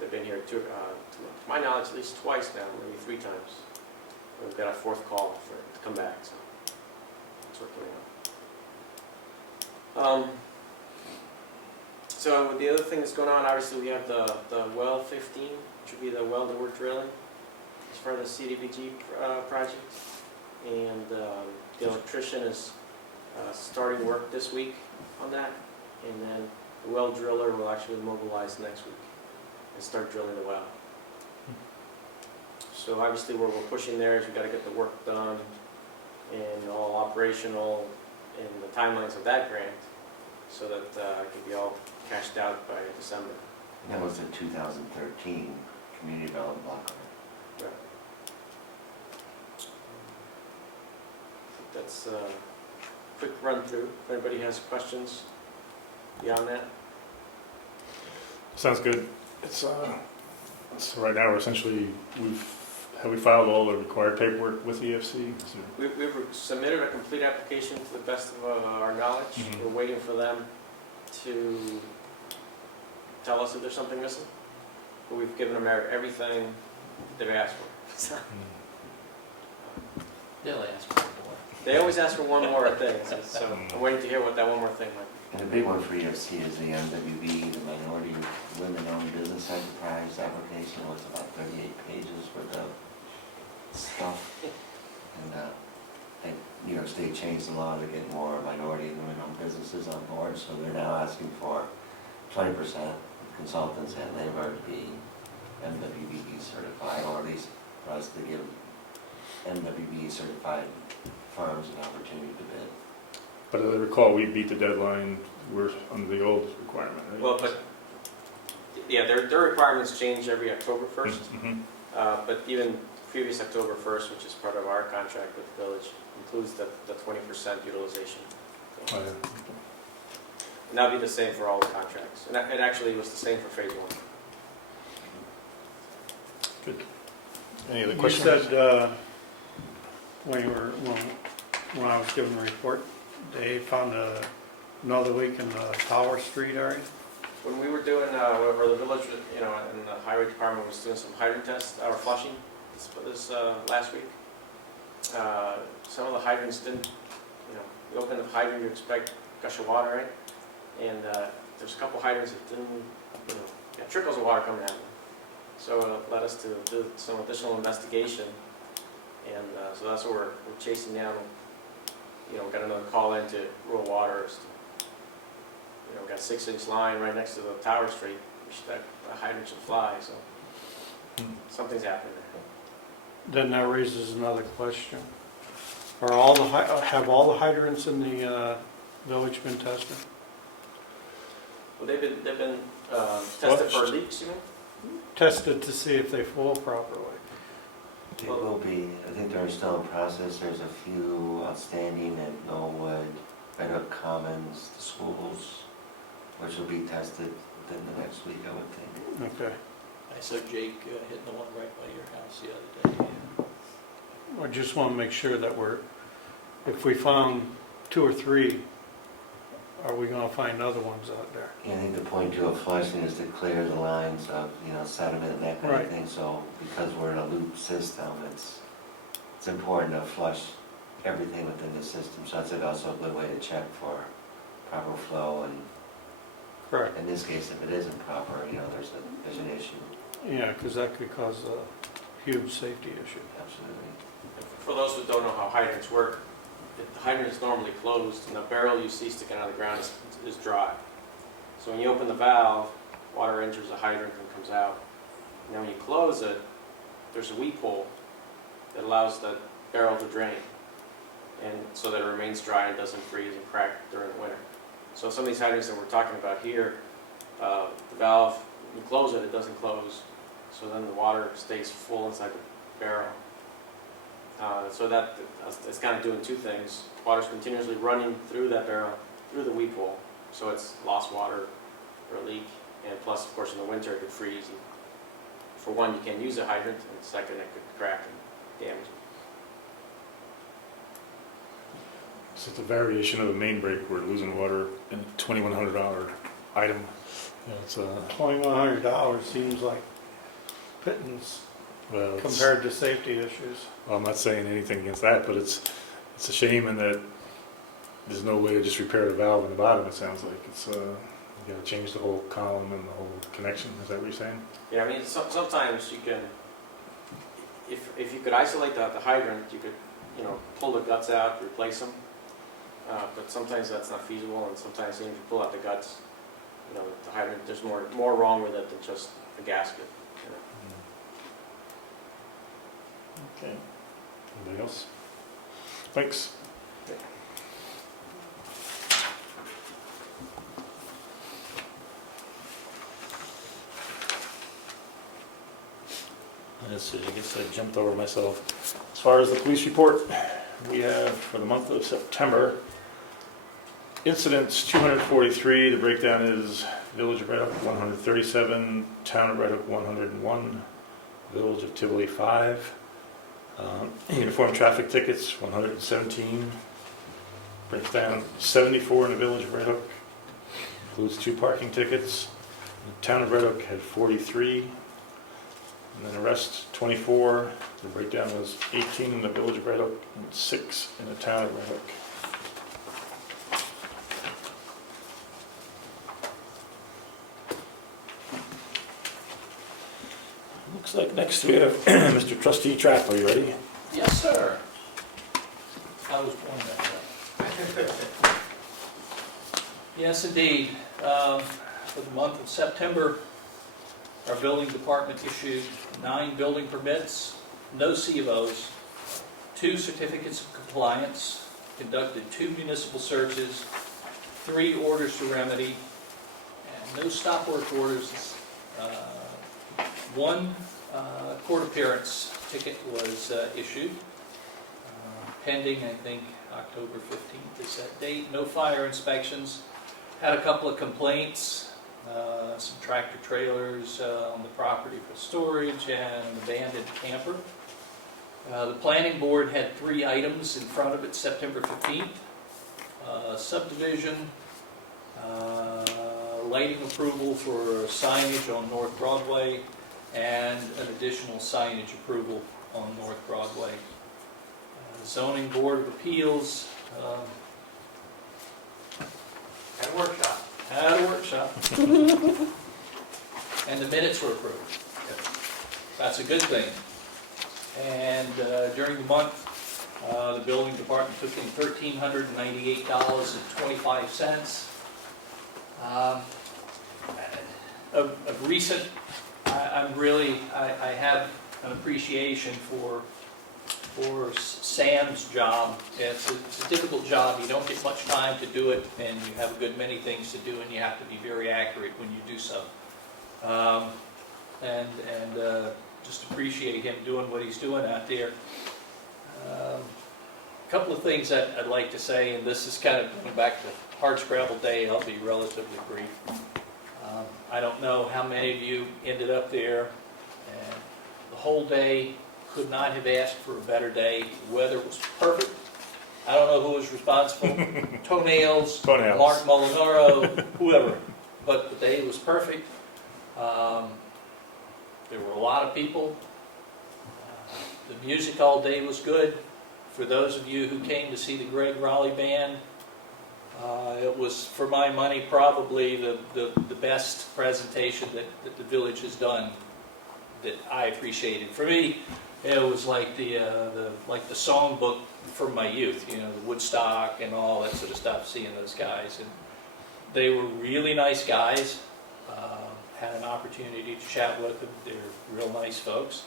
They've been here to my knowledge at least twice now, maybe 3 times. We've got a 4th call to come back, so it's working out. So the other thing that's going on, obviously we have the well 15, which would be the well that we're drilling as part of the CDBG project. And the electrician is starting work this week on that. And then the well driller will actually mobilize next week and start drilling the well. So obviously where we're pushing there is we've got to get the work done and all operational and the timelines of that grant so that it can be all cashed out by December. And that was the 2013 Community Development Block Grant. Right. That's a quick run through. If anybody has questions beyond that. Sounds good. It's so right now we're essentially have we filed all the required paperwork with EFC? We've submitted a complete application to the best of our knowledge. Mhm. We're waiting for them to tell us if there's something missing. But we've given them everything they've asked for. They'll ask for more. They always ask for one more thing, so I'm waiting to hear what that one more thing might be. And a big one for EFC is the MWB, the Minority Women-Owned Business Enterprise application, was about 38 pages worth of stuff. And New York State changed the law to get more minority and women-owned businesses on board, so they're now asking for 20% consultants and labor to be MWBB certified, or at least for us to give MWB certified firms an opportunity to bid. But as I recall, we beat the deadline, we're under the old requirement, right? Well, but, yeah, their requirements change every October 1st, Mhm. but even previous October 1st, which is part of our contract with the village, includes the 20% utilization. Oh, yeah. And that'll be the same for all the contracts. And it actually was the same for phase 1. Good. Any other You questions? said, when I was giving the report, they found another leak in the Tower Street area? When we were doing, or the village, and the highway department was doing some hydrant tests, or flushing this last week, some of the hydrants didn't, you open the hydrant, you expect gush of water, right? And there's a couple hydrants that didn't, trickles of water coming out of them. So it led us to do some additional investigation, and so that's what we're chasing down. We got another call into rural waters. We got a 6-inch line right next to the Tower Street, which that hydrant should fly, so something's happening there. Then that raises another question. Have all the hydrants in the village been tested? Well, they've been tested for leaks, you mean? Tested to see if they flow properly? They will be, I think they're still in process, there's a few outstanding at Knollwood, Red Hook Commons, the schools, which will be tested within the next week, I would think. Okay. I saw Jake hitting the one right by your house the other day. I just want to make sure that if we found 2 or 3, are we going to find other ones out there? Yeah, I think the point to a flushing is to clear the lines of, sediment and that kind Right. of thing, so because we're in a loop system, it's important to flush everything within the system, so that's also a good way to check for proper flow, and Correct. in this case, if it isn't proper, there's an issue, Yeah, because that could cause a huge safety issue. absolutely. For those who don't know how hydrants work, the hydrant is normally closed, and the barrel you see sticking out of the ground is dry. So when you open the valve, water enters the hydrant and comes out. And then when you close it, there's a weep hole that allows the barrel to drain, and so that it remains dry and doesn't freeze and crack during the winter. So some of these hydrants that we're talking about here, the valve, when you close it, it doesn't close, so then the water stays full inside the barrel. So that it's kind of doing 2 things. Water's continuously running through that barrel, through the weep hole, so it's lost water or a leak. And plus, of course, in the winter it could freeze. And for one, you can't use a hydrant, and second, it could crack and damage. So it's a variation of a main break, we're losing water in a $2,100 item. It's $2,100 seems like pittance well, compared to safety issues. well, I'm not saying anything against that, but it's a shame in that there's no way to just repair the valve in the bottom, it sounds like. It's you got to change the whole column and the whole connection. Is that what you're saying? Yeah, I mean, sometimes you can, if you could isolate the hydrant, you could, pull the guts out, replace them. But sometimes that's not feasible, and sometimes even if you pull out the guts, the hydrant, there's more wrong with it than just the gasket. Okay. Anybody else? Thanks. Let's see, I guess I jumped over myself. As far as the police report, we have for the month of September, incidents 243, the breakdown is Village of Red Hook 137, Town of Red Hook 101, Village of Tivoli 5, uniform traffic tickets 117, breaks down 74 in the Village of Red Hook, includes 2 parking tickets. The Town of Red Hook had 43, And then the rest, 24, the breakdown was 18 in the village of Red Hook and 6 in the town of Red Hook. Looks like next we have Mr. Trustee Trapp. Are you ready? Yes, sir. I was born that way. Yes, indeed. For the month of September, our building department issued 9 building permits, no C of Os, 2 certificates of compliance, conducted 2 municipal searches, 3 orders to remedy, and no stop work orders. 1 court appearance ticket was issued, pending, I think, October 15th is that date. No fire inspections. Had a couple of complaints, some tractor trailers on the property for storage and an abandoned camper. The planning board had 3 items in front of it September 15th. Subdivision, lighting approval for signage on North Broadway, and an additional signage approval on North Broadway. Zoning Board of Appeals At a workshop. had a workshop. And the minutes were approved. That's a good thing. And during the month, the building department took in $1,398.25. Of recent, I have an appreciation for Sam's job. It's a difficult job. You don't get much time to do it, and you have a good many things to do, and you have to be very accurate when you do so. Just appreciate him doing what he's doing out there. A couple of things that I'd like to say, and this is kind of going back to Hardscrabble Day. I'll be relatively brief. I don't know how many of you ended up there, and the whole day could not have asked for a better day. The weather was perfect. I don't know who was responsible. Toenails, Toenails. Mark Molinaro, whoever. But the day was perfect. There were a lot of people. The music all day was good. For those of you who came to see the Greg Raleigh Band, it was, for my money, probably the best presentation that the village has done that I appreciated. For me, it was like the songbook from my youth, you know, the Woodstock and all that sort of stuff, seeing those guys. And they were really nice guys. Had an opportunity to chat with them. They're real nice folks.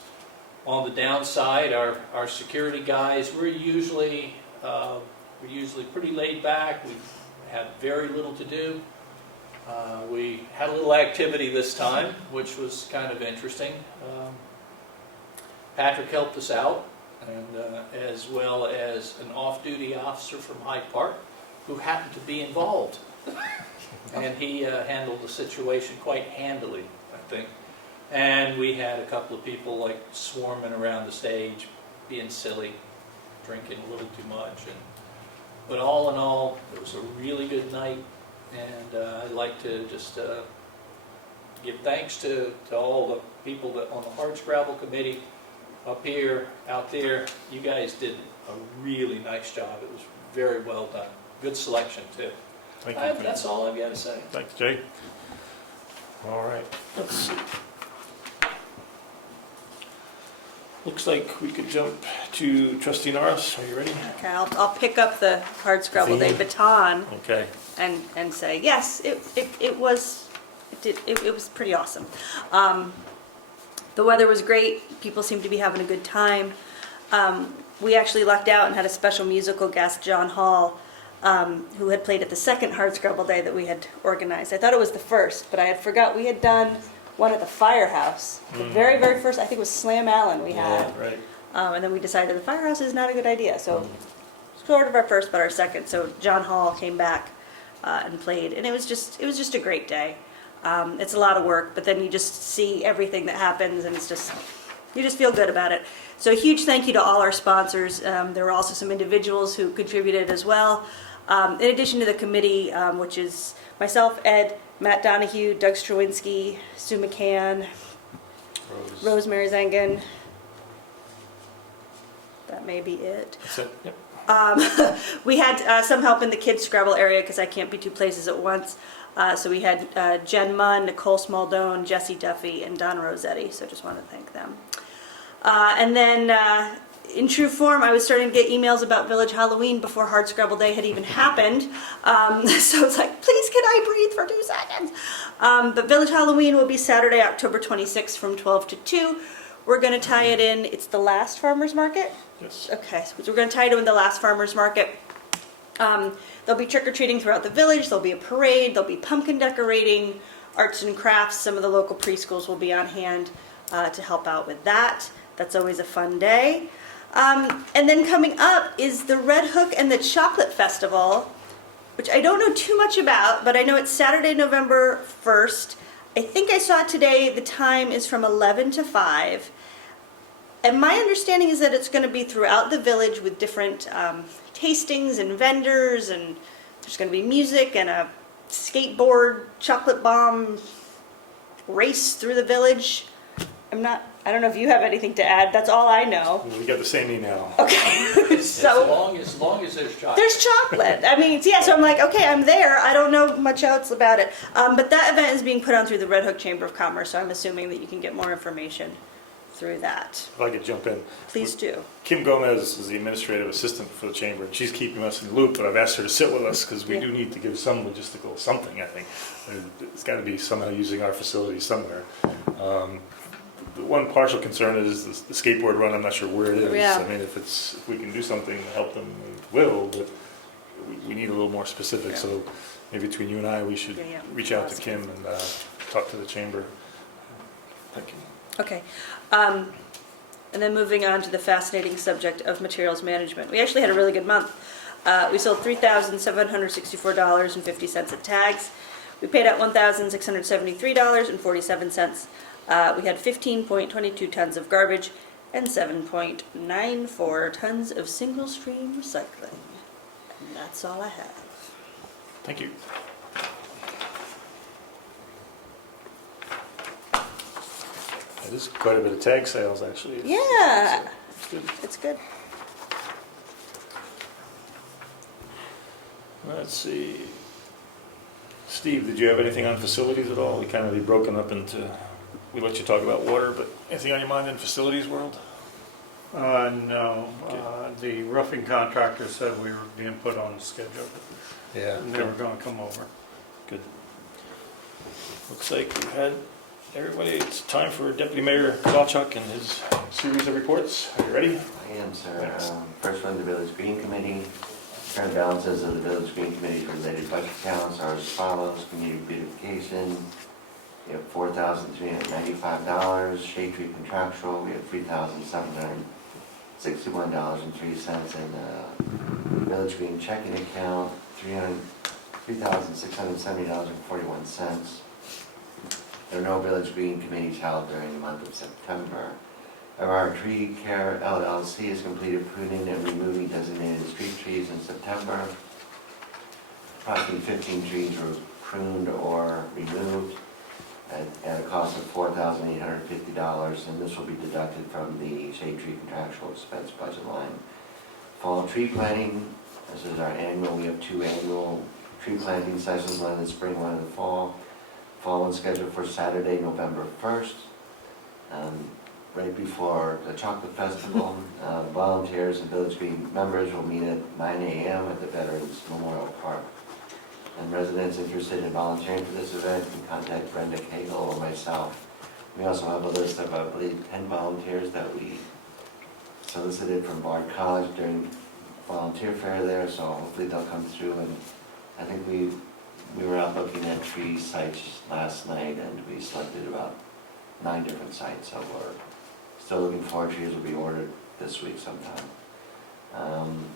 On the downside, our security guys, we're usually pretty laid back. We had very little to do. We had a little activity this time, which was kind of interesting. Patrick helped us out, and as well as an off-duty officer from Hyde Park who happened to be involved. And he handled the situation quite handily, I think. And we had a couple of people like swarming around the stage, being silly, drinking a little too much. But all in all, it was a really good night. And I'd like to just give thanks to all the people that on the Hardscrabble Committee, up here, out there. You guys did a really nice job. It was very well done. Good selection, too. Thank you. That's all I've got to say. Thanks, Jay. All right, let's see. Looks like we could jump to Trustee Norris. Are you ready? Okay, I'll pick up the Hardscrabble Day baton Okay. and say, yes, it was pretty awesome. The weather was great. People seemed to be having a good time. We actually lucked out and had a special musical guest, John Hall, who had played at the second Hardscrabble Day that we had organized. I thought it was the first, but I had forgot we had done one at the firehouse. The very, very first, I think it was Slam Allen we had. Yeah, right. And then we decided the firehouse is not a good idea. So sort of our first, but our second. So John Hall came back and played, and it was just a great day. It's a lot of work, but then you just see everything that happens, and you just feel good about it. So a huge thank you to all our sponsors. There were also some individuals who contributed as well. In addition to the committee, which is myself, Ed, Matt Donahue, Doug Strawinski, Sue McCann, Rosemary Zangan. That may be it. That's it, yep. We had some help in the kids' Scrabble area because I can't be two places at once. So we had Jen Munn, Nicole Smaldone, Jesse Duffy, and Don Rossetti. So just want to thank them. And then in true form, I was starting to get emails about Village Halloween before Hard Scrabble Day had even happened. So it's like, please can I breathe for 2 seconds? But Village Halloween will be Saturday, October 26th from 12 to 2. We're going to tie it in. It's the last farmer's market? Yes. Okay, so we're going to tie it in with the last farmer's market. There'll be trick-or-treating throughout the village. There'll be a parade. There'll be pumpkin decorating, arts and crafts. Some of the local preschools will be on hand to help out with that. That's always a fun day. And then coming up is the Red Hook and the Chocolate Festival, which I don't know too much about, but I know it's Saturday, November 1st. I think I saw today the time is from 11 to 5. And my understanding is that it's going to be throughout the village with different tastings and vendors, and there's going to be music and a skateboard chocolate bomb race through the village. I don't know if you have anything to add. That's all I know. We got the same email. Okay. So As long as there's chocolate. there's chocolate. I mean, yeah, so I'm like, okay, I'm there. I don't know much else about it. But that event is being put on through the Red Hook Chamber of Commerce, so I'm assuming that you can get more information through that. If I could jump in. Please do. Kim Gomez is the administrative assistant for the chamber, and she's keeping us in the loop, but I've asked her to sit with us because we do need to give some logistical something, I think. It's got to be somehow using our facilities somewhere. The one partial concern is the skateboard run. I'm not sure where it is. Yeah. I mean, if we can do something to help them, we will, but we need a little more specific. Yeah. So maybe between you and I, we should reach out to Kim and talk to the chamber. Thank you. Okay. And then moving on to the fascinating subject of materials management. We actually had a really good month. We sold $3,764.50 at tags. We paid out $1,673.47. We had 15.22 tons of garbage and 7.94 tons of single-stream recycling. And that's all I have. Thank you. It is quite a bit of tag sales, actually. Yeah, It's good. it's good. Let's see. Steve, did you have anything on facilities at all? We kind of be broken up into, we let you talk about water, but anything on your mind in facilities world? No. Okay. The roofing contractor said we were being put on the schedule, Yeah. and they were going to come over. Good. Looks like we've had everybody. It's time for Deputy Mayor Kowalchuk and his series of reports. Are you ready? I am, sir. Thanks. First one, the Village Green Committee. Current balances of the Village Green Committee's related budget accounts are as follows. Community beautification, we have $4,395. Shade tree contractual, we have $3,761.03. And Village Green checking account, $3,670.41. There are no Village Green committees held during the month of September. Our Tree Care LLC has completed pruning and removing designated street trees in September. Approximately 15 trees were pruned or removed at a cost of $4,850, and this will be deducted from the shade tree contractual expense budget line. Fall tree planting, this is our annual, we have 2 annual tree planting sessions, one in the spring, one in the fall. Fall one scheduled for Saturday, November 1st. Right before the Chocolate Festival, volunteers and Village Green members will meet at 9 a.m. at the Veterans Memorial Park. And residents interested in volunteering for this event can contact Brenda Cagle or myself. We also have a list of, I believe, 10 volunteers that we solicited from Bard College during volunteer fair there, so hopefully they'll come through. And I think we were out looking at tree sites last night, and we selected about 9 different sites, so we're still looking for trees will be ordered this week sometime.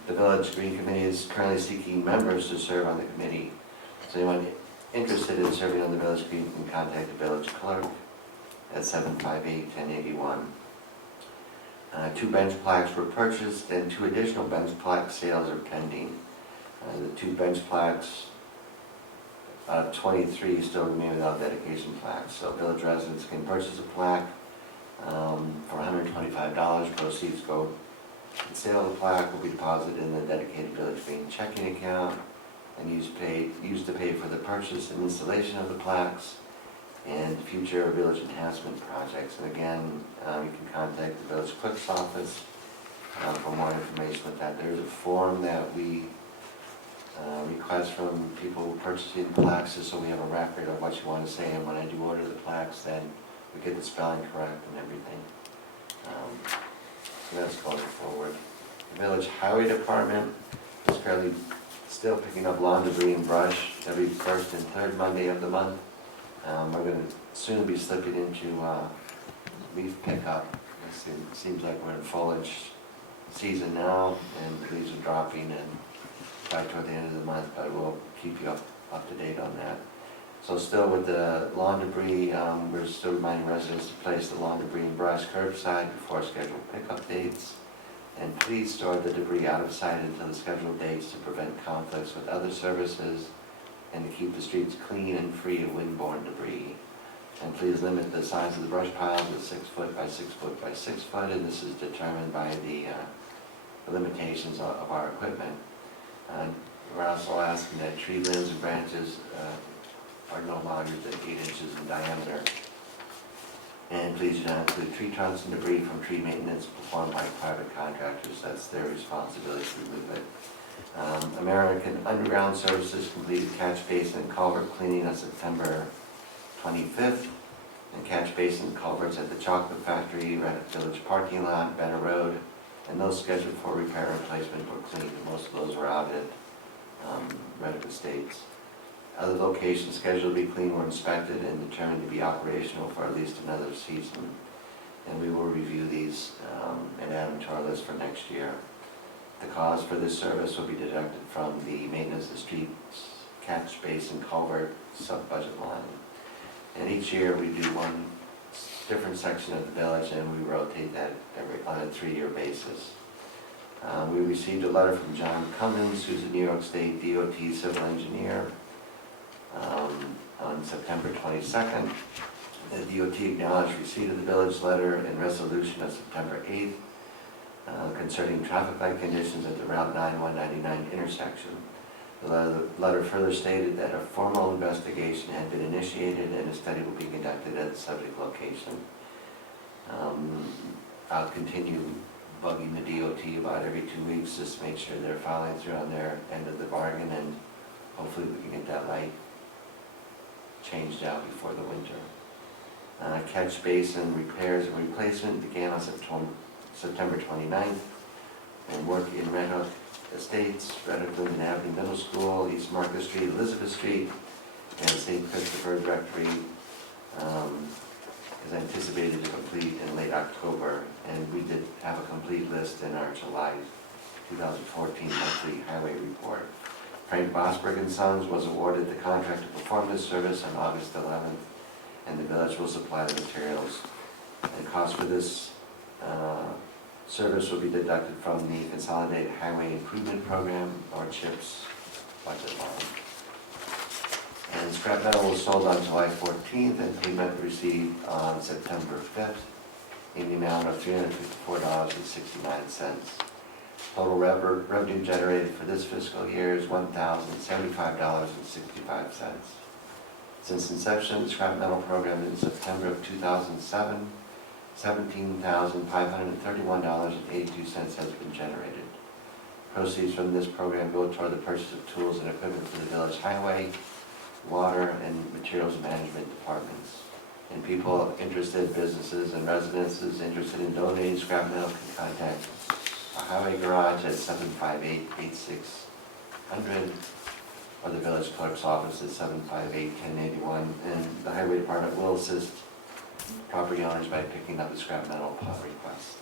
The Village Green Committee is currently seeking members to serve on the committee. So anyone interested in serving on the Village Green can contact the village clerk at 758-1081. 2 bench plaques were purchased and 2 additional bench plaque sales are pending. The 2 bench plaques, 23 still remain without dedication plaques. So village residents can purchase a plaque for $125. Proceeds go, the sale of the plaque will be deposited in the dedicated Village Green checking account and used to pay for the purchase and installation of the plaques and future village enhancement projects. And again, you can contact the village clerk's office for more information with that. There's a form that we request from people purchasing plaques, just so we have a record of what you want to say, and when I do order the plaques, then we get the spelling correct and everything. So that's going forward. The village highway department is currently still picking up lawn debris and brush every first and third Monday of the month. We're going to soon be slipping into leaf pickup. It seems like we're in foliage season now, and the leaves are dropping and by toward the end of the month, but we'll keep you up to date on that. So still with the lawn debris, we're still reminding residents to place the lawn debris and brush curbside before scheduled pickup dates. And please store the debris out of sight until the scheduled dates to prevent conflicts with other services and to keep the streets clean and free of windborne debris. And please limit the size of the brush piles to 6 foot by 6 foot by 6 foot, and this is determined by the limitations of our equipment. We're also asking that tree limbs and branches are no longer than 8 inches in diameter. And please do not include tree trunks and debris from tree maintenance performed by private contractors. That's their responsibility to remove it. American Underground Services completed catch basin and culvert cleaning on September 25th. And catch basin culverts at the Chocolate Factory, Reddick Village parking lot, Benner Road, and those scheduled for repair and replacement were cleaned. Most of those were out at Reddick Estates. Other locations scheduled to be cleaned were inspected and determined to be operational for at least another season. And we will review these and add them to our list for next year. The cost for this service will be deducted from the maintenance of streets, catch basin, culvert, sub-budget line. And each year we do one different section of the village, and we rotate that on a 3-year basis. We received a letter from John Cummins, who's a New York State DOT civil engineer, on September 22nd. The DOT acknowledged receipt of the village letter and resolution of September 8th concerning traffic light conditions at the Route 9-199 intersection. The letter further stated that a formal investigation had been initiated and a study will be conducted at the subject location. I'll continue bugging the DOT about every 2 weeks just to make sure they're following through on their end of the bargain, and hopefully we can get that light changed out before the winter. Catch basin repairs and replacement began on September 29th, and work in Red Hook Estates, Reddick Linden Avenue Middle School, East Market Street, Elizabeth Street, and St. Christopher Rectory is anticipated to complete in late October, and we did have a complete list in our July 2014 monthly highway report. Frank Bosberg and Sons was awarded the contract to perform this service on August 11th, and the village will supply the materials. The cost for this service will be deducted from the Consolidated Highway Improvement Program, or CHIPS, budget line. And scrap metal was sold on July 14th and payment received on September 5th in the amount of $354.69. Total revenue generated for this fiscal year is $1,075.65. Since inception, the scrap metal program in September of 2007, $17,531.82 has been generated. Proceeds from this program go toward the purchase of tools and equipment for the village highway, water, and materials management departments. And people interested, businesses and residences interested in donating scrap metal can contact our highway garage at 758-8600 or the village clerk's office at 758-1081. And the highway department will assist property owners by picking up the scrap metal upon request.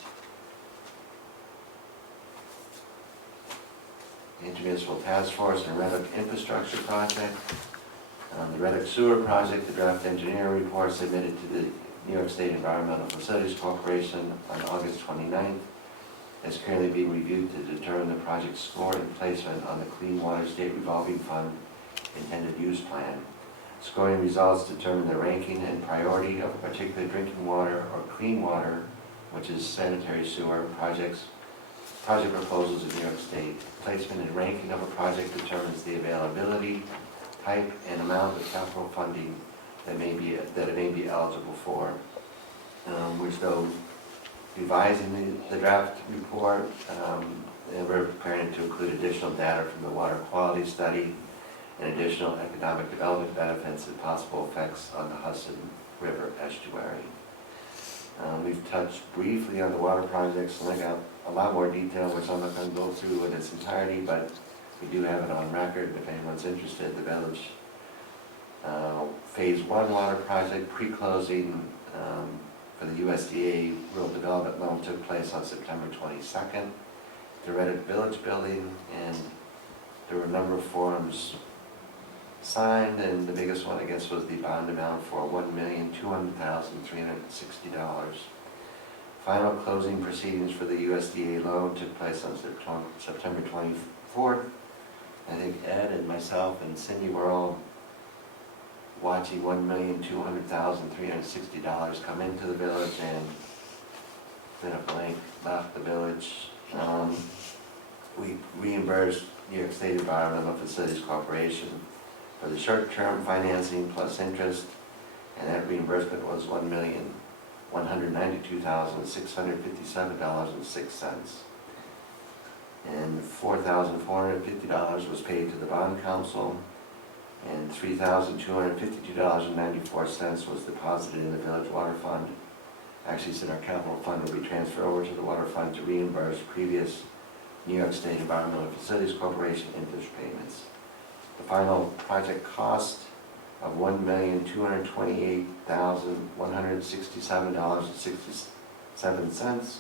The Intermunicipal Task Force and Reddick Infrastructure Project. The Reddick Sewer Project, the draft engineering report submitted to the New York State Environmental Facilities Corporation on August 29th is currently being reviewed to determine the project's score and placement on the Clean Water State Revolving Fund intended use plan. Scoring results determine the ranking and priority of a particular drinking water or clean water, which is sanitary sewer project proposals in New York State. Placement and ranking of a project determines the availability, type, and amount of capital funding that it may be eligible for. We're still revising the draft report, and we're preparing it to include additional data from the water quality study and additional economic development benefits and possible effects on the Hudson River estuary. We've touched briefly on the water projects, and I got a lot more detail, which I'm not going to go through in its entirety, but we do have it on record if anyone's interested. The village Phase 1 water project pre-closing for the USDA Rural Development Loan took place on September 22nd. The Reddit Village building, and there were a number of forms signed, and the biggest one, I guess, was the bond amount for $1,200,360. Final closing proceedings for the USDA loan took place on September 24th. I think Ed and myself and Cindy were all watching $1,200,360 come into the village, and then a blank left the village. We reimbursed New York State Environmental Facilities Corporation for the short-term financing plus interest, and that reimbursement was $1,192,657.06. And $4,450 was paid to the bond council, and $3,252.94 was deposited in the village water fund. Actually, said our capital fund will be transferred over to the water fund to reimburse previous New York State Environmental Facilities Corporation interest payments. The final project cost of $1,228,167.67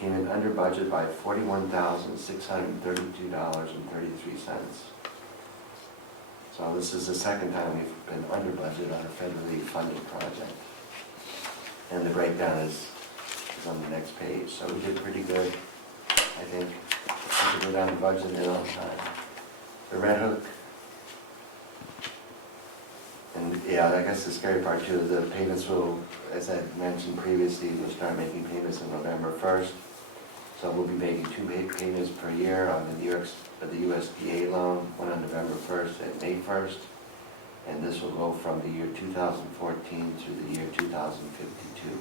came in under budget by $41,632.33. So this is the second time we've been under budget on a federally funded project. And the breakdown is on the next page. So we did pretty good, I think. We can go down to budget in on time. The Red Hook. And yeah, I guess the scary part too is the payments will, as I mentioned previously, we'll start making payments on November 1st. So we'll be making 2 payments per year on the USDA loan, one on November 1st and May 1st. And this will go from the year 2014 to the year 2052.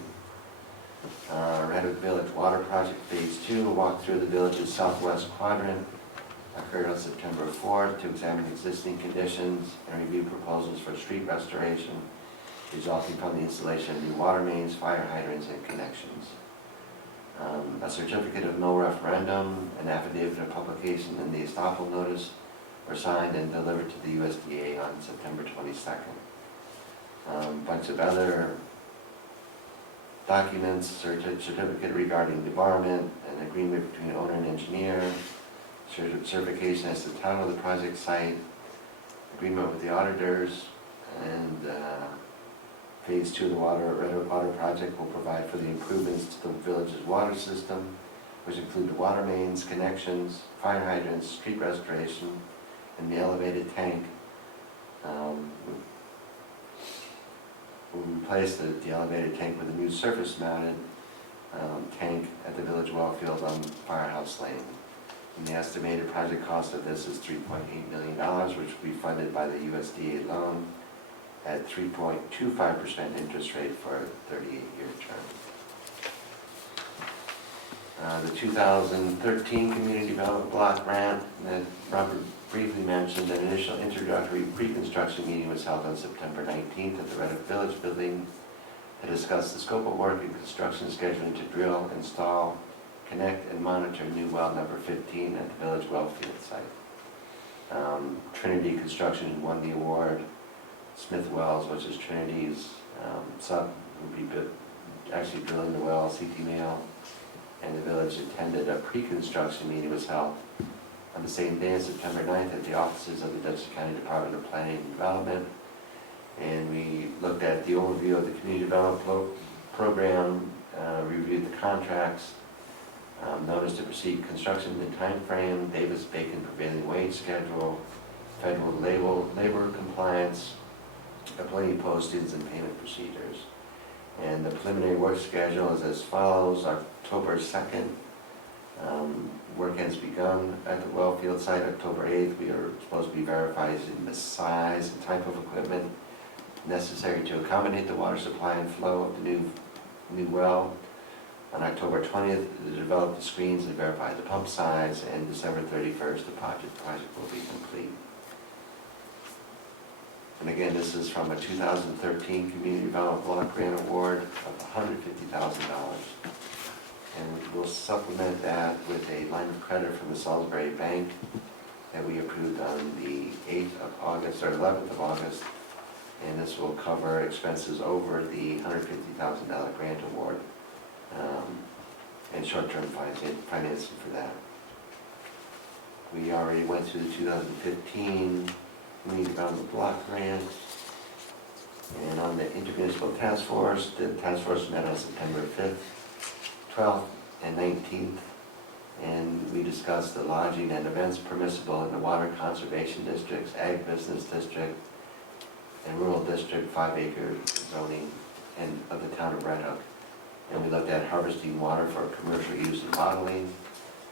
Red Hook Village Water Project Phase 2, a walk through the village's southwest quadrant, occurred on September 4th to examine existing conditions and review proposals for street restoration resulting from the installation of new water mains, fire hydrants, and connections. A certificate of no referendum, an affidavit of publication, and the estoppel notice were signed and delivered to the USDA on September 22nd. A bunch of other documents, certificate regarding debarment, an agreement between owner and engineer, certification as to the title of the project site, agreement with the auditors, and Phase 2 of the Red Hook Water Project will provide for the improvements to the village's water system, which include the water mains, connections, fire hydrants, street restoration, and the elevated tank. We'll replace the elevated tank with a new surface-mounted tank at the village well field on Firehouse Lane. And the estimated project cost of this is $3.8 million, which will be funded by the USDA loan at 3.25% interest rate for a 38-year term. The 2013 Community Development Block Grant that Robert briefly mentioned, an initial introductory pre-construction meeting was held on September 19th at the Red Hook Village building to discuss the scope of work and construction scheduling to drill, install, connect, and monitor new well number 15 at the village well field site. Trinity Construction won the award. Smith Wells, which is Trinity's sub, will be actually drilling the well, CT Mail, and the village attended a pre-construction meeting was held on the same day, September 9th, at the offices of the Dutchess County Department of Planning and Development. And we looked at the overview of the community development program, reviewed the contracts, notice to proceed construction and time frame, Davis-Bacon prevailing wage schedule, federal labor compliance, employee postings and payment procedures. And the preliminary work schedule is as follows: October 2nd, work has begun at the well field site. October 8th, we are supposed to be verifying the size and type of equipment necessary to accommodate the water supply and flow of the new well. On October 20th, to develop the screens and verify the pump size, and December 31st, the project will be complete. And again, this is from a 2013 Community Development Block Grant Award of $150,000. And we'll supplement that with a line of credit from the Salisbury Bank that we approved on the 8th of August, or 11th of August. And this will cover expenses over the $150,000 grant award, and short-term financing for that. We already went through the 2015 Community Development Block Grant. And on the Intermunicipal Task Force, the task force met on September 5th, 12th, and 19th. And we discussed the lodging and events permissible in the Water Conservation Districts, Ag Business District, and Rural District 5-acre zoning and of the town of Red Hook. And we looked at harvesting water for commercial use and bottling,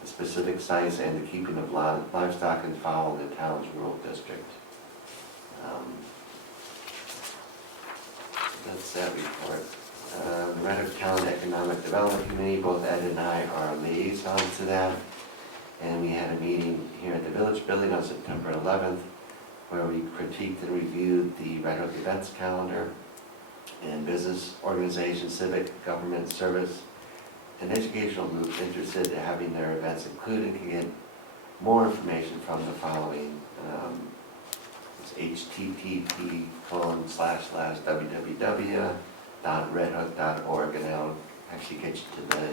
the specific sites, and the keeping of livestock and fowl in the town's rural district. That's that report. The Red Hook Town Economic Development Committee, both Ed and I are liaisons to that. And we had a meeting here at the Village Building on September 11th, where we critiqued and reviewed the Red Hook events calendar, and business organizations, civic, government, service, and educational groups interested in having their events included can get more information from the following. It's http://www.redhook.org, and that'll actually get you to the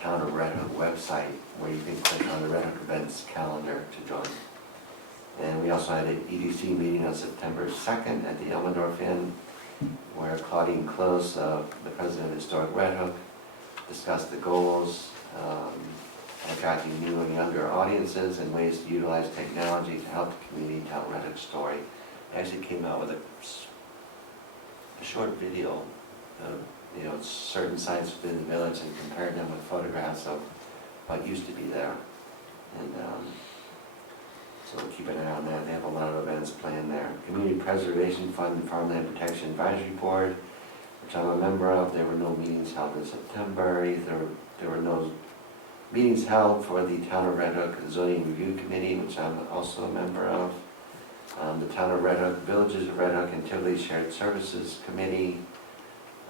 Town of Red Hook website, where you can click on the Red Hook events calendar to join. And we also had an EDC meeting on September 2nd at the Elmendorf Inn, where Claudine Close, the president of Historic Red Hook, discussed the goals, attracting new and younger audiences, and ways to utilize technology to help the community tell Red Hook's story. I actually came out with a short video of certain sites within the village and compared them with photographs of what used to be there. And so we'll keep an eye on that. They have a lot of events planned there. Community Preservation Fund and Farmland Protection Advisory Board, which I'm a member of. There were no meetings held in September. There were no meetings held for the Town of Red Hook Zoning Review Committee, which I'm also a member of. The Town of Red Hook, Villages of Red Hook and Tivoli Shared Services Committee.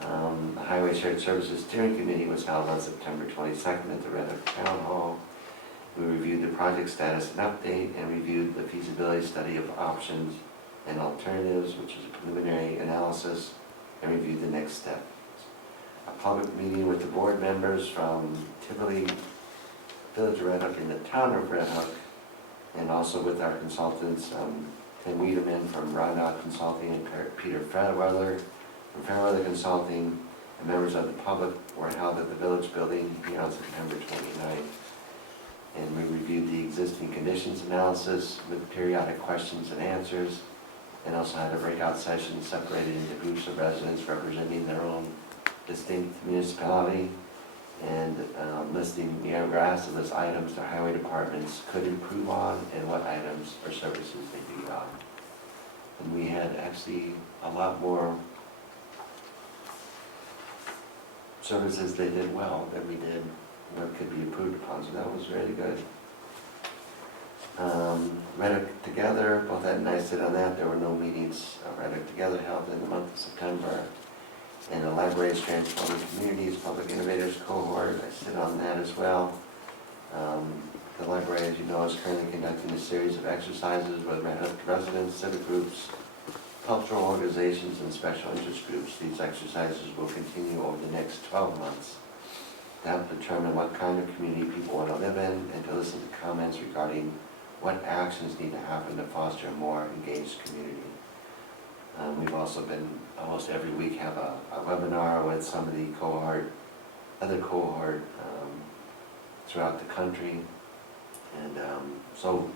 The Highway Shared Services Steering Committee was held on September 22nd at the Red Hook Town Hall. We reviewed the project status and update, and reviewed the feasibility study of options and alternatives, which is a preliminary analysis, and reviewed the next step. A public meeting with the board members from Tivoli, Village of Red Hook, and the Town of Red Hook, and also with our consultants, Tim Wiedemann from Rondot Consulting and Peter Fairweather from Fairweather Consulting, and members of the public were held at the Village Building here on September 29th. And we reviewed the existing conditions analysis with periodic questions and answers, and also had a breakout session separated into groups of residents representing their own distinct municipality, and listing graphs of those items the highway departments could improve on, and what items or services they do on. And we had actually a lot more services they did well than we did what could be improved upon, so that was really good. Red Hook Together, both Ed and I sit on that. There were no meetings Red Hook Together held in the month of September. And the Libraries Transforming Communities Public Innovators Cohort, I sit on that as well. The library, as you know, is currently conducting a series of exercises with Red Hook residents, civic groups, cultural organizations, and special interest groups. These exercises will continue over the next 12 months to help determine what kind of community people want to live in, and to listen to comments regarding what actions need to happen to foster a more engaged community. We've also been, almost every week, have a webinar with some of the other cohort throughout the country. And so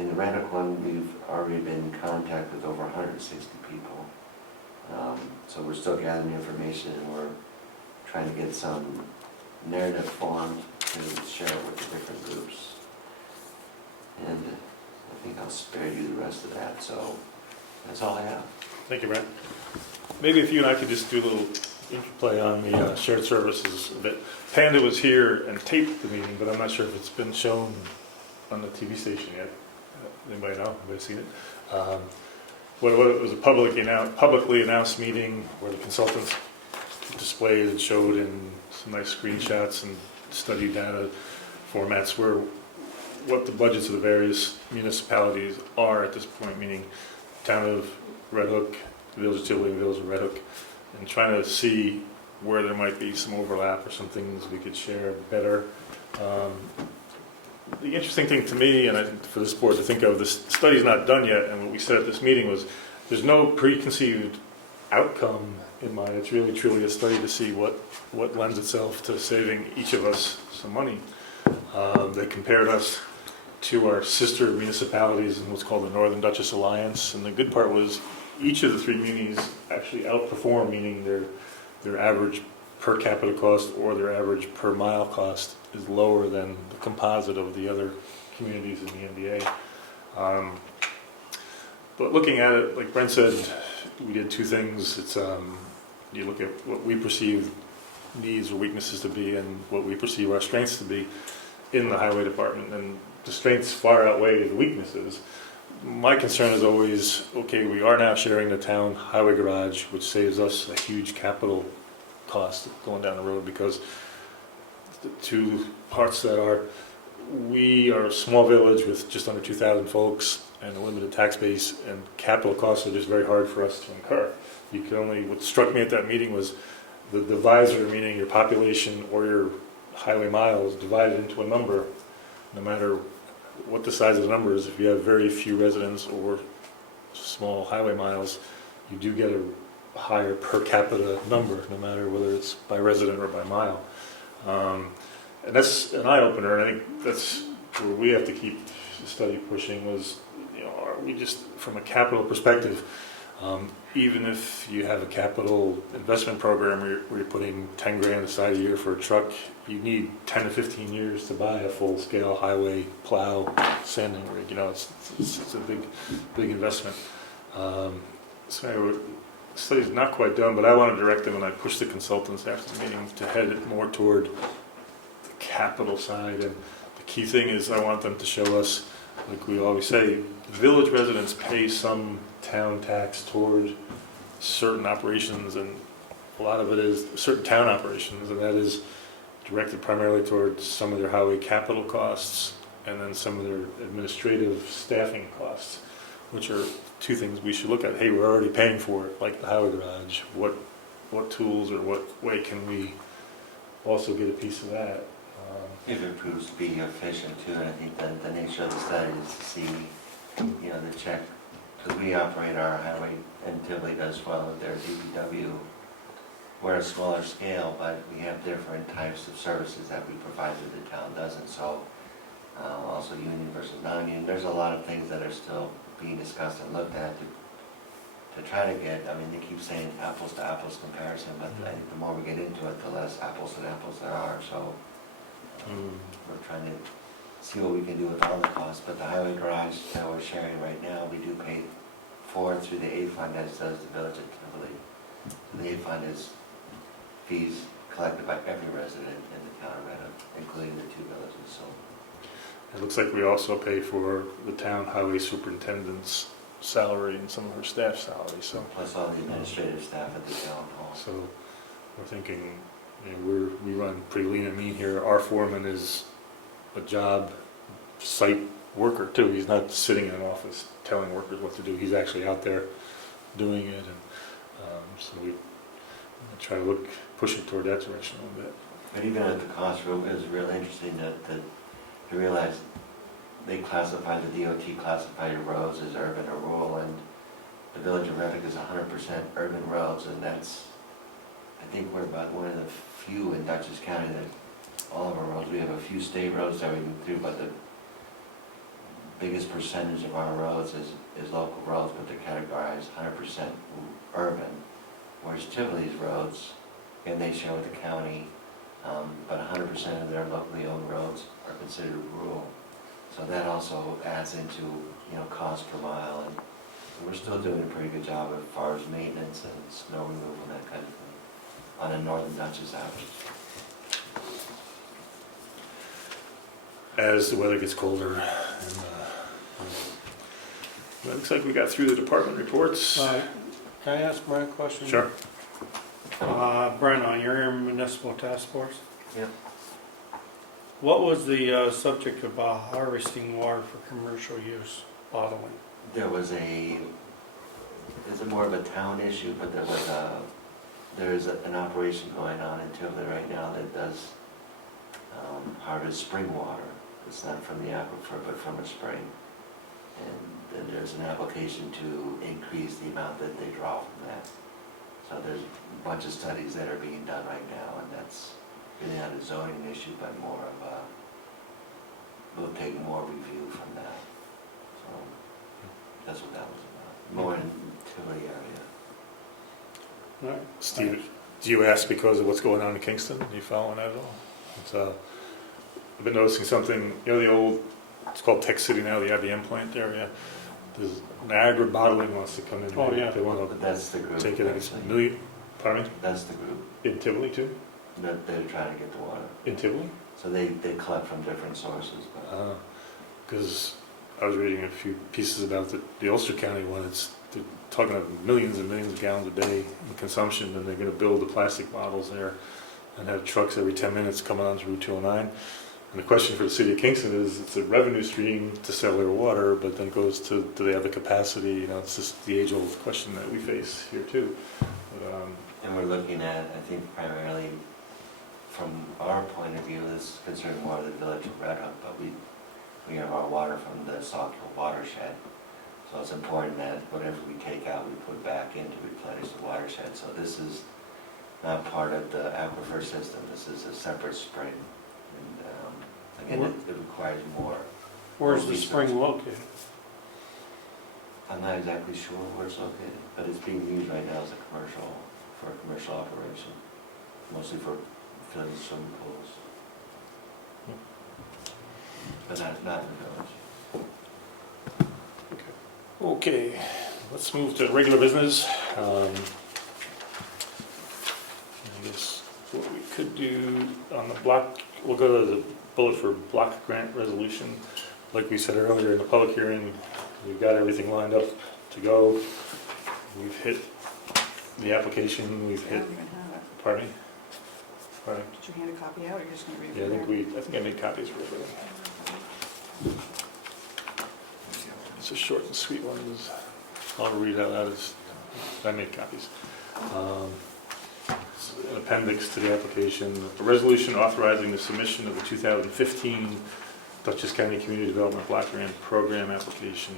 in the Red Hook one, we've already been in contact with over 160 people. So we're still gathering information, and we're trying to get some narrative formed to share it with the different groups. And I think I'll spare you the rest of that, so that's all I have. Thank you, Brent. Maybe if you and I could just do a little interplay on the shared services a bit. Panda was here and taped the meeting, but I'm not sure if it's been shown on the TV station yet. Anybody know? Anybody seen it? What it was a publicly announced meeting where the consultants displayed and showed in some nice screenshots and study data formats where what the budgets of the various municipalities are at this point, meaning town of Red Hook, the village of Tivoli, the village of Red Hook, and trying to see where there might be some overlap or some things we could share better. The interesting thing to me, and I think for this board to think of, this study's not done yet, and what we said at this meeting was there's no preconceived outcome in mind. It's really truly a study to see what lends itself to saving each of us some money. They compared us to our sister municipalities in what's called the Northern Duchess Alliance, and the good part was each of the three munis actually outperform, meaning their average per capita cost or their average per mile cost is lower than the composite of the other communities in the NDA. But looking at it, like Brent said, we did two things. It's you look at what we perceive needs or weaknesses to be and what we perceive our strengths to be in the highway department, and the strengths far outweigh the weaknesses. My concern is always, okay, we are now sharing the town highway garage, which saves us a huge capital cost going down the road, because the two parts that are, we are a small village with just under 2,000 folks and a limited tax base, and capital costs are just very hard for us to incur. You can only, what struck me at that meeting was the divisor, meaning your population or your highway miles divided into a number, no matter what the size of the number is. If you have very few residents or small highway miles, you do get a higher per capita number, no matter whether it's by resident or by mile. And that's an eye-opener, and I think that's where we have to keep the study pushing was, are we just, from a capital perspective, even if you have a capital investment program where you're putting 10 grand aside a year for a truck, you need 10 to 15 years to buy a full-scale highway plow sanding rig. It's a big investment. So anyway, the study's not quite done, but I want to direct them, and I pushed the consultants after the meeting to head it more toward the capital side. And the key thing is I want them to show us, like we always say, village residents pay some town tax toward certain operations, and a lot of it is certain town operations, and that is directed primarily towards some of their highway capital costs and then some of their administrative staffing costs, which are two things we should look at. Hey, we're already paying for it, like the highway garage. What tools or what way can we also get a piece of that? If it proves to be efficient too, and I think that the nature of the study is to see, the check, because we operate our highway, and Tivoli does well with their DPW. We're a smaller scale, but we have different types of services that we provide that the town doesn't. So also union versus non-union. There's a lot of things that are still being discussed and looked at to try to get, they keep saying apples to apples comparison, but I think the more we get into it, the less apples to apples there are. So we're trying to see what we can do with all the costs. But the highway garage that we're sharing right now, we do pay for through the aid fund, as does the village of Tivoli. The aid fund is fees collected by every resident in the town of Red Hook, including the two villages. So it looks like we also pay for the town highway superintendent's salary and some of her staff's salary. So plus all the administrative staff at the town hall. So we're thinking, we run pretty lean and mean here. Our foreman is a job site worker too. He's not sitting in an office telling workers what to do. He's actually out there doing it, and so we try to push it toward that direction a little bit. But even at the cost, it was really interesting to realize they classify, the DOT classified roads as urban or rural, and the village of Red Hook is 100% urban roads, and that's, I think we're about one of the few in Dutchess County that all of our roads, we have a few state roads that we can do, but biggest percentage of our roads is local roads, but they're categorized 100% urban, whereas Tivoli's roads, and they share with the county, but 100% of their locally owned roads are considered rural. So that also adds into, cost per mile, and we're still doing a pretty good job as far as maintenance and snow removal and that kind of thing on a northern Dutchess average. As the weather gets colder, and it looks like we got through the department reports. Can I ask Brent a question? Sure. Brent, on your municipal task force? Yeah. What was the subject about harvesting water for commercial use, bottling? It's more of a town issue, but there's an operation going on in Tivoli right now that does harvest spring water. It's not from the aquifer, but from a spring. And then there's an application to increase the amount that they draw from that. So there's a bunch of studies that are being done right now, and that's really not a zoning issue, but more of we'll take more review from that. So that's what that was about. More in Tivoli area. All right. Steve, do you ask because of what's going on in Kingston? Are you following that at all? It's, I've been noticing something, the old, it's called Tech City now, the IBM plant area. There's Niagara Bottling wants to come in. Oh, yeah. They want But that's the group. to take it, I guess, actually. a million, pardon me? That's the group In Tivoli too? that they're trying to get the water. In Tivoli? So they collect from different sources. But Because I was reading a few pieces about the Ulster County one. They're talking about millions and millions of gallons a day in consumption, and they're going to build the plastic bottles there and have trucks every 10 minutes coming onto Route 209. And the question for the city of Kingston is, it's a revenue stream to sell their water, but then it goes to, do they have the capacity? It's just the age-old question that we face here too. But, and we're looking at, I think primarily from our point of view, is concerned more of the village of Red Hook, but we have our water from the Saltkill watershed. So it's important that whatever we take out, we put back in to replenish the watershed. So this is not part of the aquifer system. This is a separate spring. And again, it requires more. Where's the spring located? I'm not exactly sure where it's located, but it's being used right now as for a commercial operation, mostly for filling swimming pools. But not in the village. Okay, let's move to regular business. I guess what we could do on the block, we'll go to the bullet for block grant resolution. Like we said earlier in the public hearing, we've got everything lined up to go. We've hit the application, we've I hit, don't even have it. pardon me? Pardon? Did you hand a copy out, or you're just gonna read it Yeah, from there? I think I made copies for everything. It's a short and sweet one. I'll read it out loud. I made copies. It's an appendix to the application. A resolution authorizing the submission of the 2015 Dutchess County Community Development Block Grant Program application.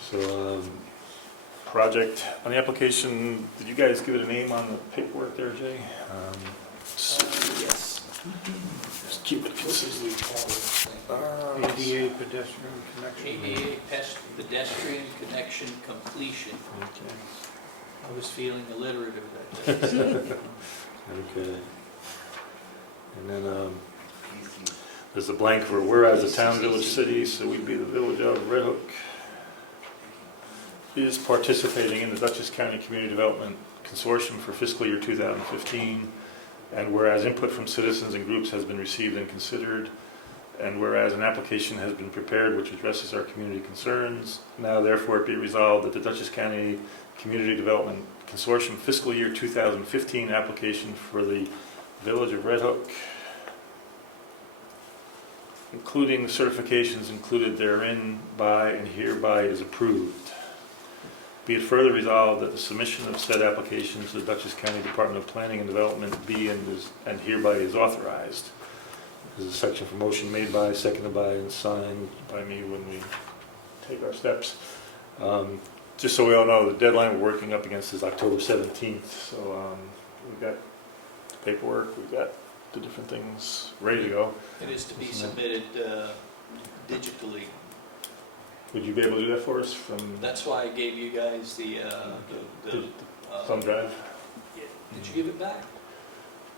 So, project on the application, did you guys give it a name on the paperwork there, Jay? Yes. Just keep it consistent. ADA pedestrian connection. ADA pedestrian connection completion. Okay. I was feeling alliterative that day. Okay. And then there's a blank for whereas the town, village, city, so we'd be the village of Red Hook, is participating in the Dutchess County Community Development Consortium for fiscal year 2015, and whereas input from citizens and groups has been received and considered, and whereas an application has been prepared which addresses our community concerns, now therefore it be resolved that the Dutchess County Community Development Consortium fiscal year 2015 application for the Village of Red Hook, including the certifications included therein by and hereby is approved. Be it further resolved that the submission of said application to the Dutchess County Department of Planning and Development be and hereby is authorized. There's a section for motion made by, seconded by, and signed by me when we take our steps. Just so we all know, the deadline we're working up against is October 17th. So we've got the paperwork, we've got the different things ready to go. It is to be submitted digitally Would you be able to do that for us from That's why I gave you guys the thumb drive? Did you give it back?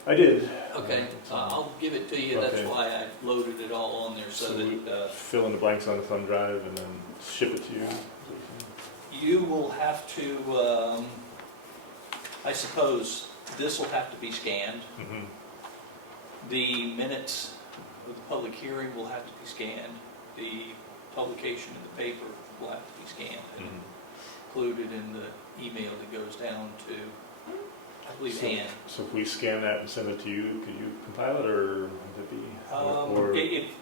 I did. Okay, I'll give it to you. That's Okay. why I loaded it all on there so So that fill in the blanks on the thumb drive and then ship it to you? you will have to, I suppose, this will have to be scanned. Mhm. The minutes of the public hearing will have to be scanned. The publication in the paper will have to be scanned and Mhm. included in the email that goes down to, I believe, So- Ann. So if we scan that and send it to you, could you compile it, or would it be? or-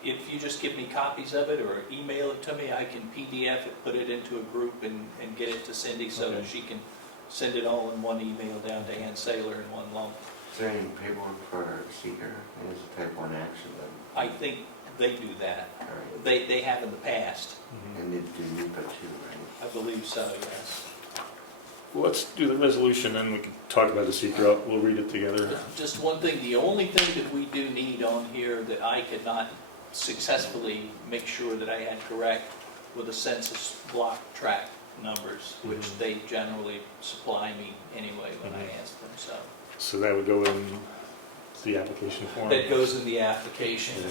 If you just give me copies of it or email it to me, I can PDF it, put it into a group and get it to Cindy so that Okay. she can send it all in one email down to Ann Saylor in one lump. Is there any paperwork for seeker? It is a type 1 action, but, I think they do that. all right. They have in the past. Mhm. And they do NEPA too, right? I believe so, yes. Well, let's do the resolution, and we can talk about the secret. We'll read it together. Just one thing, the only thing that we do need on here that I could not successfully make sure that I had correct were the census block tract numbers, which Mhm. they generally supply me anyway when I Mhm. ask them, so. So that would go in the application form? That goes in the application. Yeah.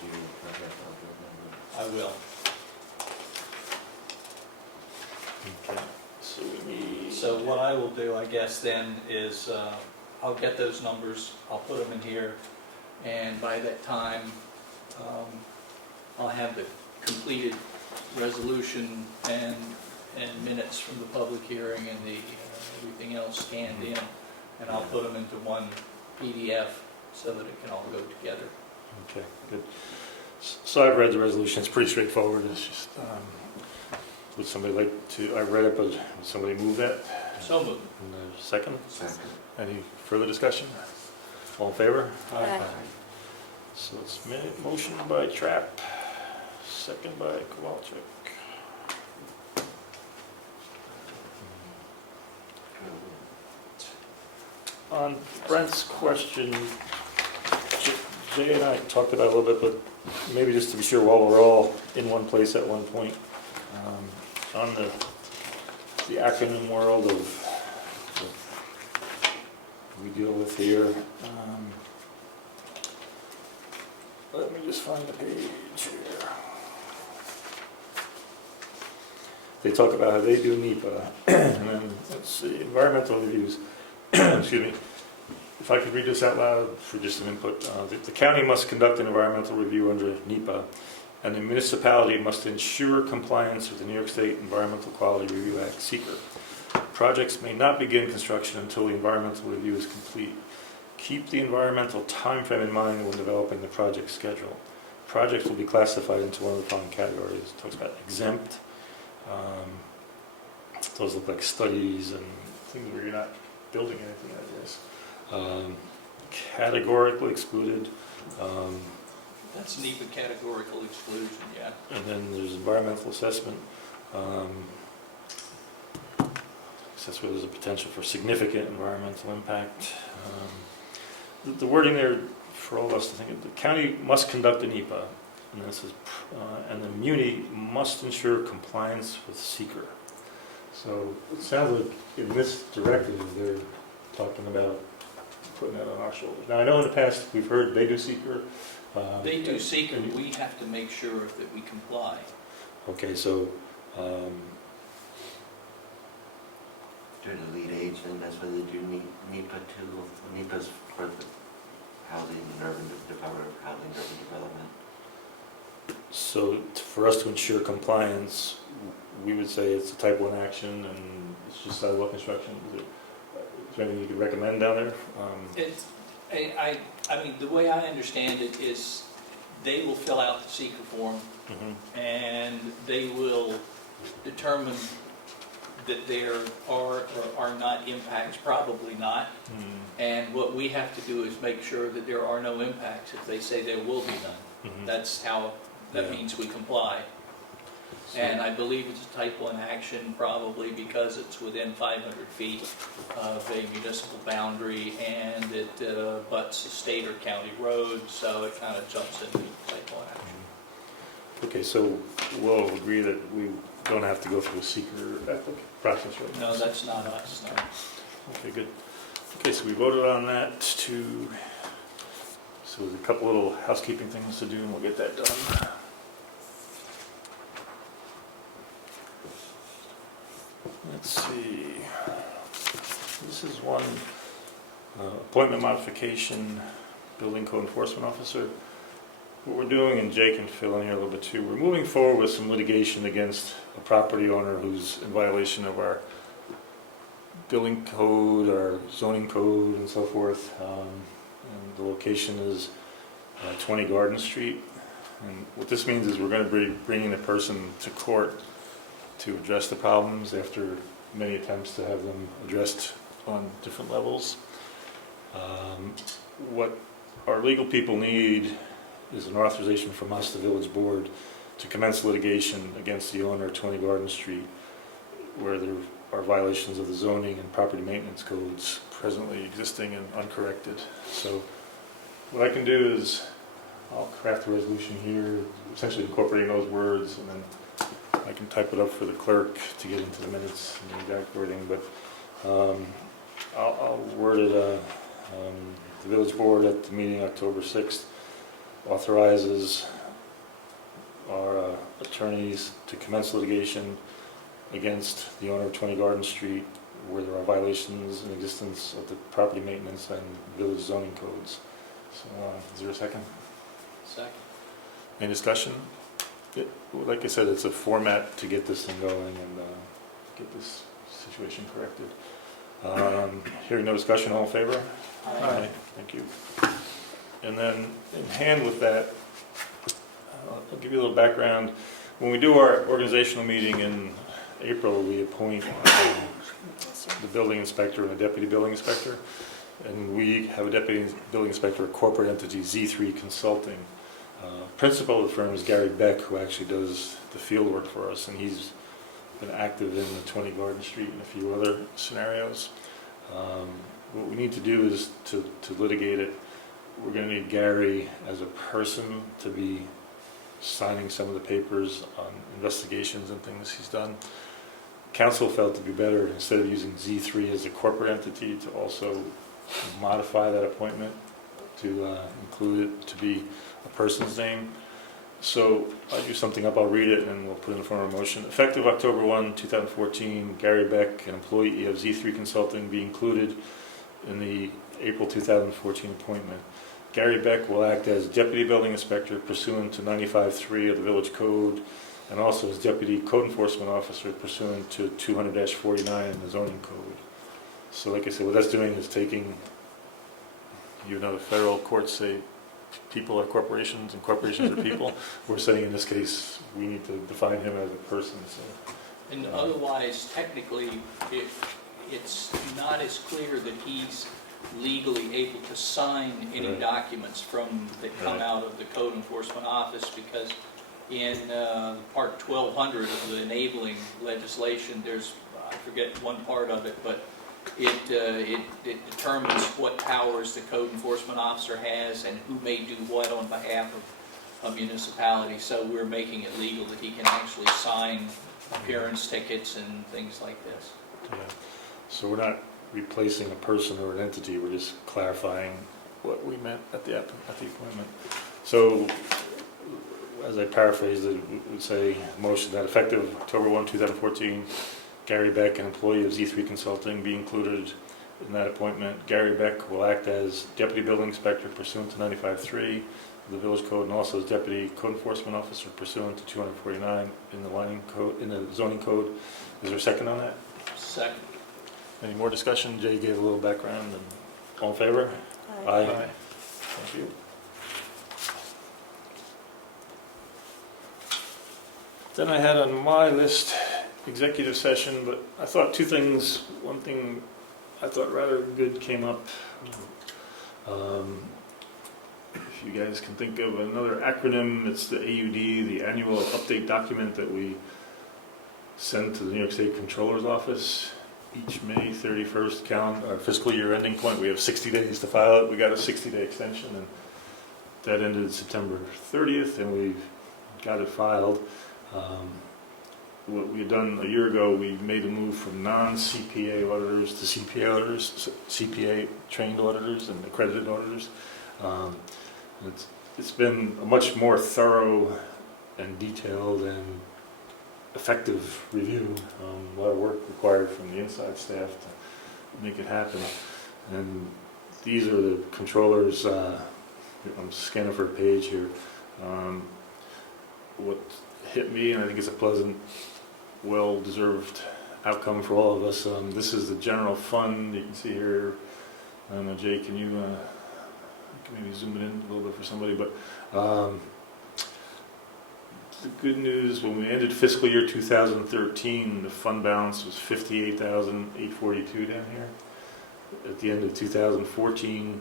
Do you have that? I will. Okay. So we need... So what I will do, I guess, then is I'll get those numbers, I'll put them in here, and by that time, I'll have the completed resolution and minutes from the public hearing and the everything else scanned in, and I'll put them into one PDF so that it can all go together. Okay, good. So I've read the resolution. It's pretty straightforward. It's just, would somebody like to, I read it, but would somebody move that? So moved. And a second? Second. Any further discussion? All in favor? Aye. So it's motion by Trapp, second by Kowalczyk. On Brent's question, Jay and I talked about it a little bit, but maybe just to be sure while we're all in one place at one point, on the acronym world of we deal with here. Let me just find the page here. They talk about how they do NEPA, and then, let's see, environmental reviews. Excuse me. If I could read this out loud for just an input. The county must conduct an environmental review under NEPA, and the municipality must ensure compliance with the New York State Environmental Quality Review Act, (SEQR). Projects may not begin construction until the environmental review is complete. Keep the environmental timeframe in mind when developing the project schedule. Projects will be classified into one of the following categories. It talks about exempt. Those look like studies and things where you're not building anything, I guess. Categorically excluded. That's NEPA categorical exclusion, yeah. And then there's environmental assessment. That's where there's a potential for significant environmental impact. The wording there for all of us to think of, the county must conduct a NEPA, and this is, and the muni must ensure compliance with SEQR. So it sounds like in this directive they're talking about putting that on our shoulders. Now I know in the past we've heard they do SEQR. They do SEQR, we have to make sure that we comply. Okay, so They're the lead agent, that's why they do NEPA too. NEPA's for the housing and urban development, housing and urban development. So for us to ensure compliance, we would say it's a type 1 action and it's just sidewalk construction. Is there anything you could recommend down there? It's, I mean, the way I understand it is they will fill out the SEQR form and they will determine that there are or are not impacts, probably not. And what we have to do is make sure that there are no impacts if they say there will be none. That's how, that means we comply. And I believe it's a type 1 action probably because it's within 500 feet of a municipal boundary and it butts a state or county road, so it kind of jumps into type 1 action. Okay, so we'll agree that we don't have to go through a seeker process right now? No, that's not us, no. Okay, good. Okay, so we voted on that to, so there's a couple little housekeeping things to do, and we'll get that done. Let's see. This is one, appointment modification, building code enforcement officer. What we're doing, and Jay can fill in here a little bit too, we're moving forward with some litigation against a property owner who's in violation of our building code, our zoning code and so forth. And the location is 20 Garden Street. And what this means is we're going to be bringing the person to court to address the problems after many attempts to have them addressed on different levels. What our legal people need is an authorization from us, the village board, to commence litigation against the owner of 20 Garden Street, where there are violations of the zoning and property maintenance codes presently existing and uncorrected. So what I can do is I'll craft a resolution here, essentially incorporating those words, and then I can type it up for the clerk to get into the minutes and the exact wording, but I'll word it, the village board at the meeting October 6th authorizes our attorneys to commence litigation against the owner of 20 Garden Street where there are violations in existence of the property maintenance and village zoning codes. So, is there a second? Second. Any discussion? Like I said, it's a format to get this thing going and get this situation corrected. Hearing no discussion, all in favor? Aye. Thank you. And then in hand with that, I'll give you a little background. When we do our organizational meeting in April, we appoint the building inspector and a deputy building inspector. And we have a deputy building inspector, a corporate entity, Z3 Consulting. Principal of the firm is Gary Beck, who actually does the field work for us, and he's been active in the 20 Garden Street and a few other scenarios. What we need to do is to litigate it. We're going to need Gary as a person to be signing some of the papers on investigations and things he's done. Council felt to be better, instead of using Z3 as a corporate entity, to also modify that appointment to include it to be a person's name. So I'll do something up, I'll read it, and then we'll put it in the form of a motion. Effective October 1, 2014, Gary Beck, an employee of Z3 Consulting, be included in the April 2014 appointment. Gary Beck will act as Deputy Building Inspector pursuant to 95.3 of the Village Code, and also as Deputy Code Enforcement Officer pursuant to 200-49 in the Zoning Code. So like I said, what that's doing is taking, you know, the federal courts say people are corporations and corporations are people. We're saying in this case, we need to define him as a person. So. And otherwise, technically, it's not as clear that he's legally able to sign any Right. documents that come Right. out of the Code Enforcement Office, because in Part 1200 of the enabling legislation, there's, I forget one part of it, but it determines what powers the Code Enforcement Officer has and who may do what on behalf of a municipality. So we're making it legal that he can actually sign appearance tickets and things like this. Yeah. So we're not replacing a person or an entity, we're just clarifying what we meant at the appointment. So, as I paraphrased it, we would say motion that effective October 1, 2014, Gary Beck, an employee of Z3 Consulting, be included in that appointment. Gary Beck will act as Deputy Building Inspector pursuant to 95.3 of the Village Code, and also as Deputy Code Enforcement Officer pursuant to 249 in the Zoning Code. Is there a second on that? Second. Any more discussion? Jay gave a little background. And all in favor? Aye. Aye. Thank you. Then I had on my list executive session, but I thought two things. One thing I thought rather good came up. If you guys can think of another acronym, it's the AUD, the Annual Update Document that we send to the New York State Controller's Office. Each May 31st our fiscal year ending point, we have 60 days to file it. We got a 60-day extension, and that ended September 30th, and we've got it filed. What we had done a year ago, we made a move from non-CPA auditors to CPA auditors, CPA trained auditors and accredited auditors. Um, it's been a much more thorough and detailed and effective review. A lot of work required from the inside staff to make it happen. And these are the controllers. I'm scanning for a page here. What hit me, and I think it's a pleasant, well-deserved outcome for all of us. This is the general fund. You can see here. I don't know, Jay, can you can maybe zoom it in a little bit for somebody? But the good news, when we ended fiscal year 2013, the fund balance was $58,842 down here. At the end of 2014,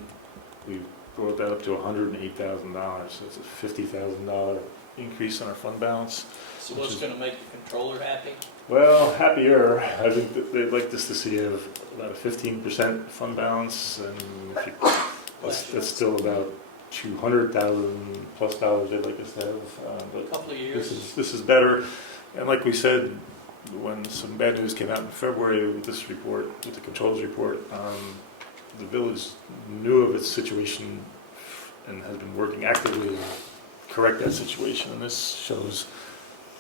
we brought that up to $108,000. So it's a $50,000 increase in our fund balance. So what's going to make the controller happy? Well, happier. I think that they'd like us to see about a 15% fund balance, and if you, that's still about $200,000 plus they'd like us to have. A But couple of years. this is better. And like we said, when some bad news came out in February with this report, with the controls report, the village knew of its situation and has been working actively to correct that situation. And this shows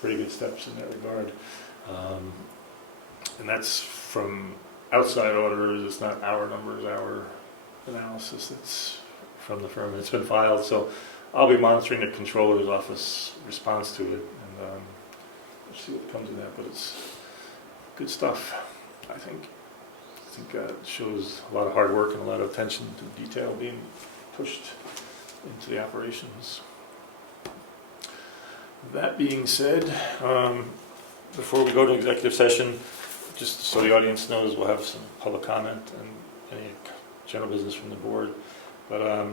pretty good steps in that regard. And that's from outside auditors. It's not our numbers, our analysis. It's from the firm. It's been filed, so I'll be monitoring the controller's office response to it, and we'll see what comes of that. But it's good stuff, I think. It shows a lot of hard work and a lot of attention to detail being pushed into the operations. That being said, before we go to executive session, just so the audience knows, we'll have some public comment and any general business from the board. But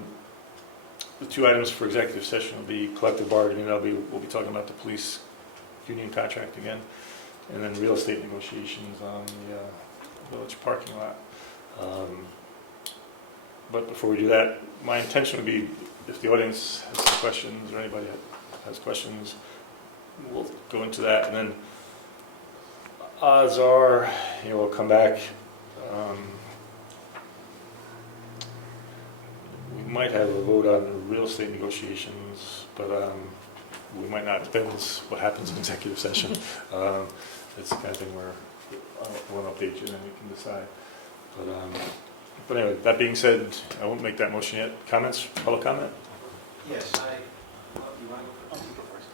the two items for executive session will be collective bargaining. We'll be talking about the police union contract again, and then real estate negotiations on the village parking lot. But before we do that, my intention would be, if the audience has some questions or anybody has questions, we'll go into that, and then odds are, we'll come back. We might have a vote on real estate negotiations, but we might not. Depends what happens in executive session. It's the kind of thing where I want to update you, and then we can decide. But anyway, that being said, I won't make that motion yet. Comments? Public comment? Yes, you want to go first?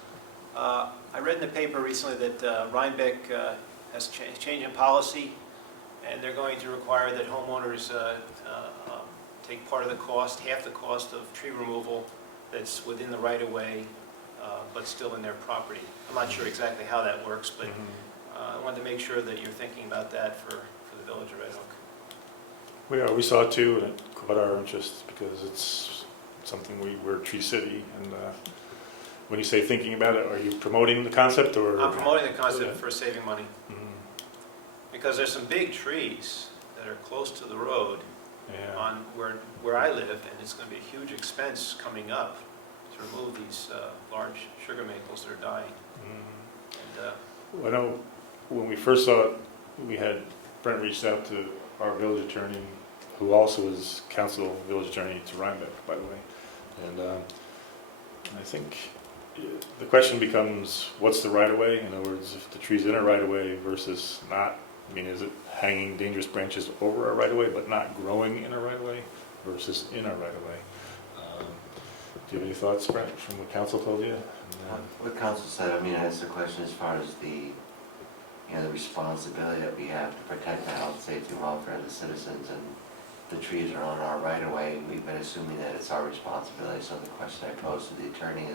I read in the paper recently that Rhinebeck has changed in policy, and they're going to require that homeowners take part of the cost, half the cost of tree removal that's within the right-of-way, but still in their property. I'm not sure exactly how that works, but I wanted to make sure that you're thinking about that for the village of Red Hook. We saw it too, and it caught our interest because it's something we're a tree city. And when you say thinking about it, are you promoting the concept, or? I'm promoting the concept for saving money, Mhm. because there's some big trees that are close to the road Yeah. on where I live, and it's going to be a huge expense coming up to remove these large sugar maples that are dying. Mhm. And I know when we first saw it, Brent reached out to our village attorney, who also is council village attorney to Rhinebeck, by the way. And I think the question becomes, what's the right-of-way? In other words, if the tree's in a right-of-way versus not. I mean, is it hanging dangerous branches over our right-of-way but not growing in our right-of-way versus in our right-of-way? Do you have any thoughts, Brent, from what council told you? What council said, I mean, that's the question as far as the responsibility that we have to protect the health, safety, and welfare of the citizens, and the trees are on our right of way. We've been assuming that it's our responsibility. So the question I posed to the attorney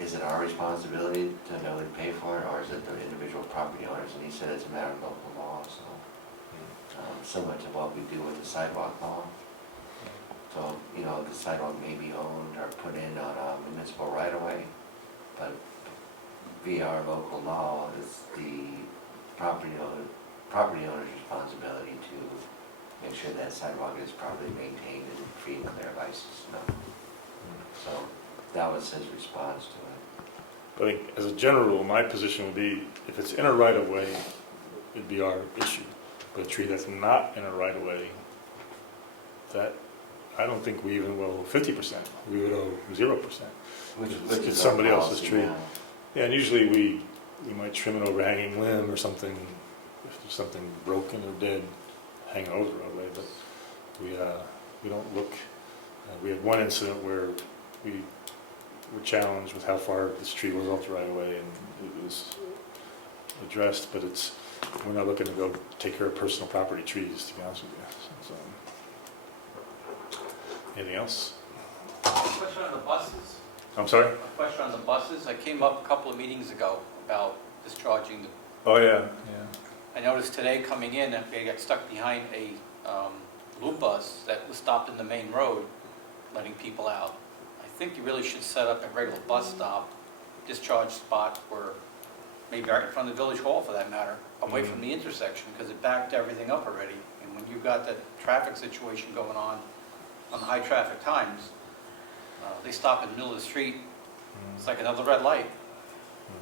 is it our responsibility to know and pay for it, or is it the individual property owners? And he said it's a matter of local law, so similar to what we do with the sidewalk law. So, the sidewalk may be owned or put in on a municipal right of way, but via our local law, it's the property owner's responsibility to make sure that sidewalk is properly maintained and free and clear of ice and snow. So that was his response to it. I think as a general rule, my position would be, if it's in a right of way, it'd be our issue. But a tree that's not in a right of way, that, I don't think we even will 50%. We would owe 0%. Which It's is somebody our else's policy tree. now. Yeah, and usually we might trim an overhanging limb or something, if there's something broken or dead hanging over the roadway, but we don't look, we had one incident where we were challenged with how far this tree was off the right of way, and it was addressed, but we're not looking to go take care of personal property trees, to be honest with you. So, anything else? Question on the buses. I'm sorry? A question on the buses. I came up a couple of meetings ago about discharging the, Oh, yeah, I noticed today coming in, that they got stuck behind a loop bus that was stopped in the main road, letting people out. I think you really should set up a regular bus stop, discharge spot, where maybe right in front of the village hall for that matter, away from the intersection, because it backed everything up already. And when you've got that traffic situation going on the high traffic times, they stop in the middle of the street. It's like another red light,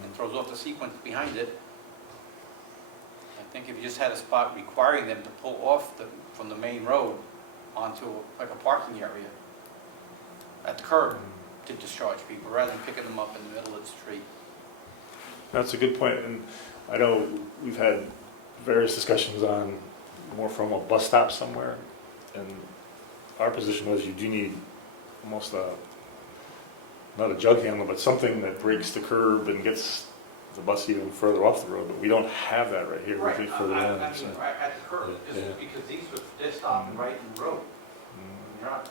and throws off the sequence behind it. I think if you just had a spot requiring them to pull off from the main road onto like a parking area at the curb to discharge people, rather than picking them up in the middle of the street. That's a good point, and I know we've had various discussions on more from a bus stop somewhere, and our position was you do need almost not a jug handle, but something that breaks the curb and gets the bus even further off the road, but we don't have that right here. Right, We're further I down. mean, So. right at the curb, Yeah. because they're stopping right in the road. You're not,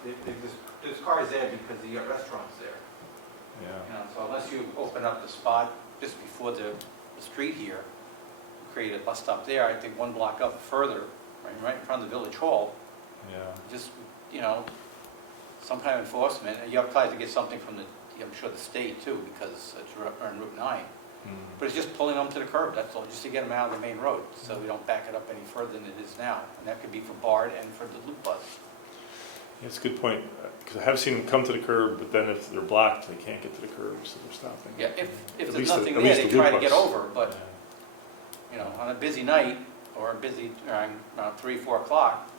there's cars there because you got restaurants there. Yeah. You know, so unless you open up the spot just before the street here, create a bus stop there, I think one block up further, right in front of the village hall, Yeah. just, you know, some kind of enforcement. And you have to get something from I'm sure the state too, because it's on Route 9. But it's just pulling them to the curb, that's all, just to get them out of the main road, so we don't back it up any further than it is now. And that could be for BART and for the loop bus. That's a good point, because I have seen them come to the curb, but then if they're blocked, they can't get to the curb, so they're stopping. Yeah, if At there's least the- nothing at there, least they the try loop to get bus. over, but, you know, on a busy night, or a busy, around 3, 4 o'clock,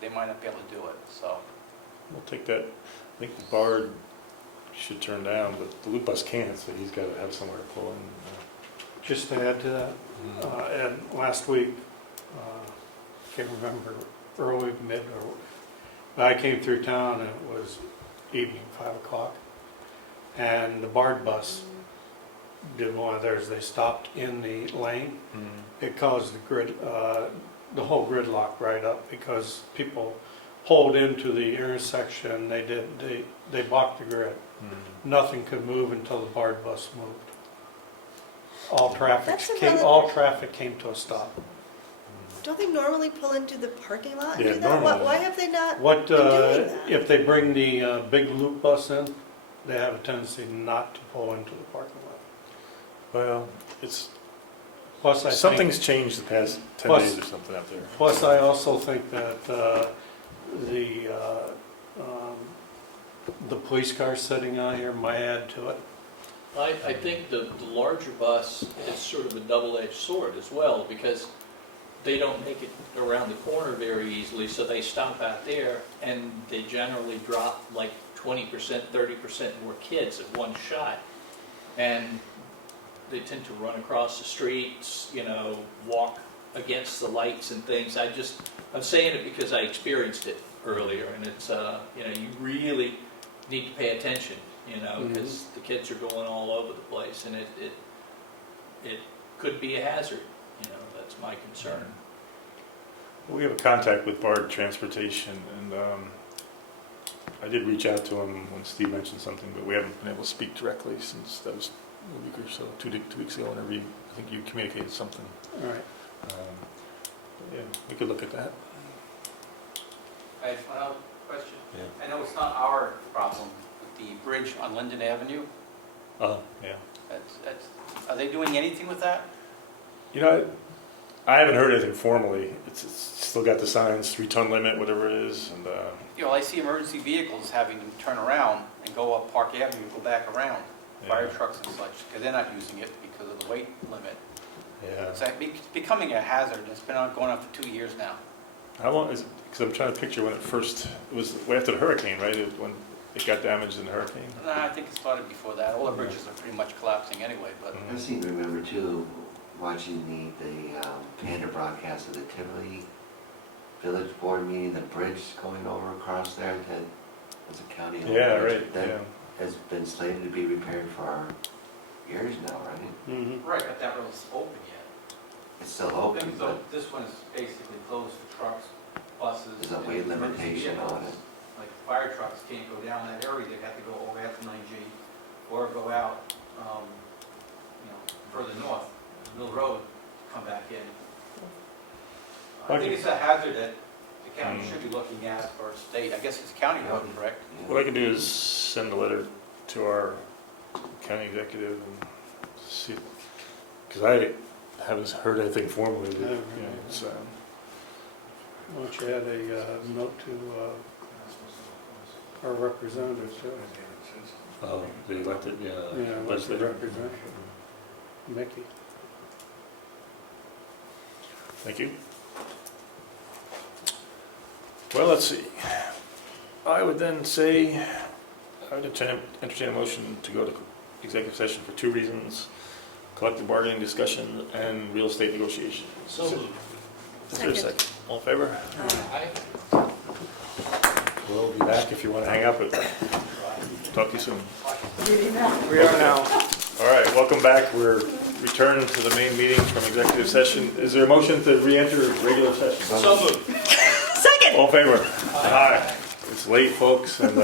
they might not be able to do it, so. We'll take that. I think the BART should turn down, but the loop bus can't, so he's got to have somewhere to pull in. Just to add to that, and last week, can't remember, early, mid, but I came through town and it was evening, 5 o'clock, and the BART bus did one of theirs. They stopped in the lane. It caused the whole gridlock right up, because people pulled into the intersection. They blocked the grid. Nothing could move until the BART bus moved. All traffic came to a stop. Don't they normally pull into the parking lot and Yeah, do that? normally. Why have they not What, been doing that? if they bring the big loop bus in, they have a tendency not to pull into the parking lot. Well, it's, Plus, I think, something's changed the past 10 Plus- days or something out there. plus I also think that the police car sitting out here might add to it. I think the larger bus is sort of a double-edged sword as well, because they don't make it around the corner very easily, so they stop out there, and they generally drop like 20%, 30% more kids at one shot. And they tend to run across the streets, you know, walk against the lights and things. I'm saying it because I experienced it earlier, and it's, you know, you really need to pay attention, you know, because the kids are going all over the place, and it could be a hazard, you know, that's my concern. We have a contact with BART Transportation, and I did reach out to him when Steve mentioned something, but we haven't been able to speak directly since that was a week or so, 2 weeks ago, whenever I think you communicated something. All right. Yeah, we could look at that. I have one question. Yeah. I know it's not our problem, but the bridge on Linden Avenue, Oh, yeah. are they doing anything with that? You know, I haven't heard anything formally. It's still got the signs, 3-ton limit, whatever it is, and, You know, I see emergency vehicles having to turn around and go up Park Avenue, go back around, fire Yeah. trucks and such, because they're not using it because of the weight limit. yeah. It's becoming a hazard, it's been going on for 2 years now. How long is it? Because I'm trying to picture when it first, it was way after the hurricane, right? When it got damaged in the hurricane? No, I think it started before that, all the bridges are pretty much collapsing anyway, but I seem to remember too, watching the Panda broadcast of the Tivoli Village Board meeting, the bridge going over across there that was a county. Yeah, bridge. right, That yeah. has been slated to be repaired for years now, right? Mhm. right, but that road's open yet. It's still open, but This one is basically closed for trucks, buses. there's a weight limitation on it. Like fire trucks can't go down that area, they have to go all the way up to 9G or go out, further north, Mill Road, come back in. I think it's a hazard that the county should be looking at, or state, I guess it's county road, correct? What I can do is send a letter to our county executive and see, because I haven't heard anything formally. That, you know, it's, Why don't you add a note to our representative too? the elected, Yeah, what's the representative? Mickey. Thank you. Well, let's see. I would then say, I would entertain a motion to go to executive session for 2 reasons: collective bargaining discussion and real estate negotiations. So moved. Is there a second? All in favor? Aye. We'll be back if you want to hang out, but talk to you soon. We are now. All right, welcome back. We're returned to the main meeting from executive session. Is there a motion to re-enter regular session? So moved. Second. All in favor? Aye. It's late, folks, and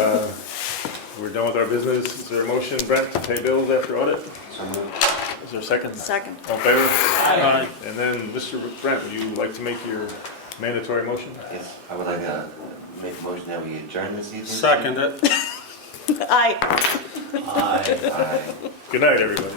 we're done with our business. Is there a motion, Brent, to pay bills after audit? So moved. Is there a second? Second. All in favor? Aye. And then, Mr. Brent, would you like to make your mandatory motion? Yes, I would like to make a motion that we adjourn this evening. Second it. Aye. Aye. Aye. Good night, everybody.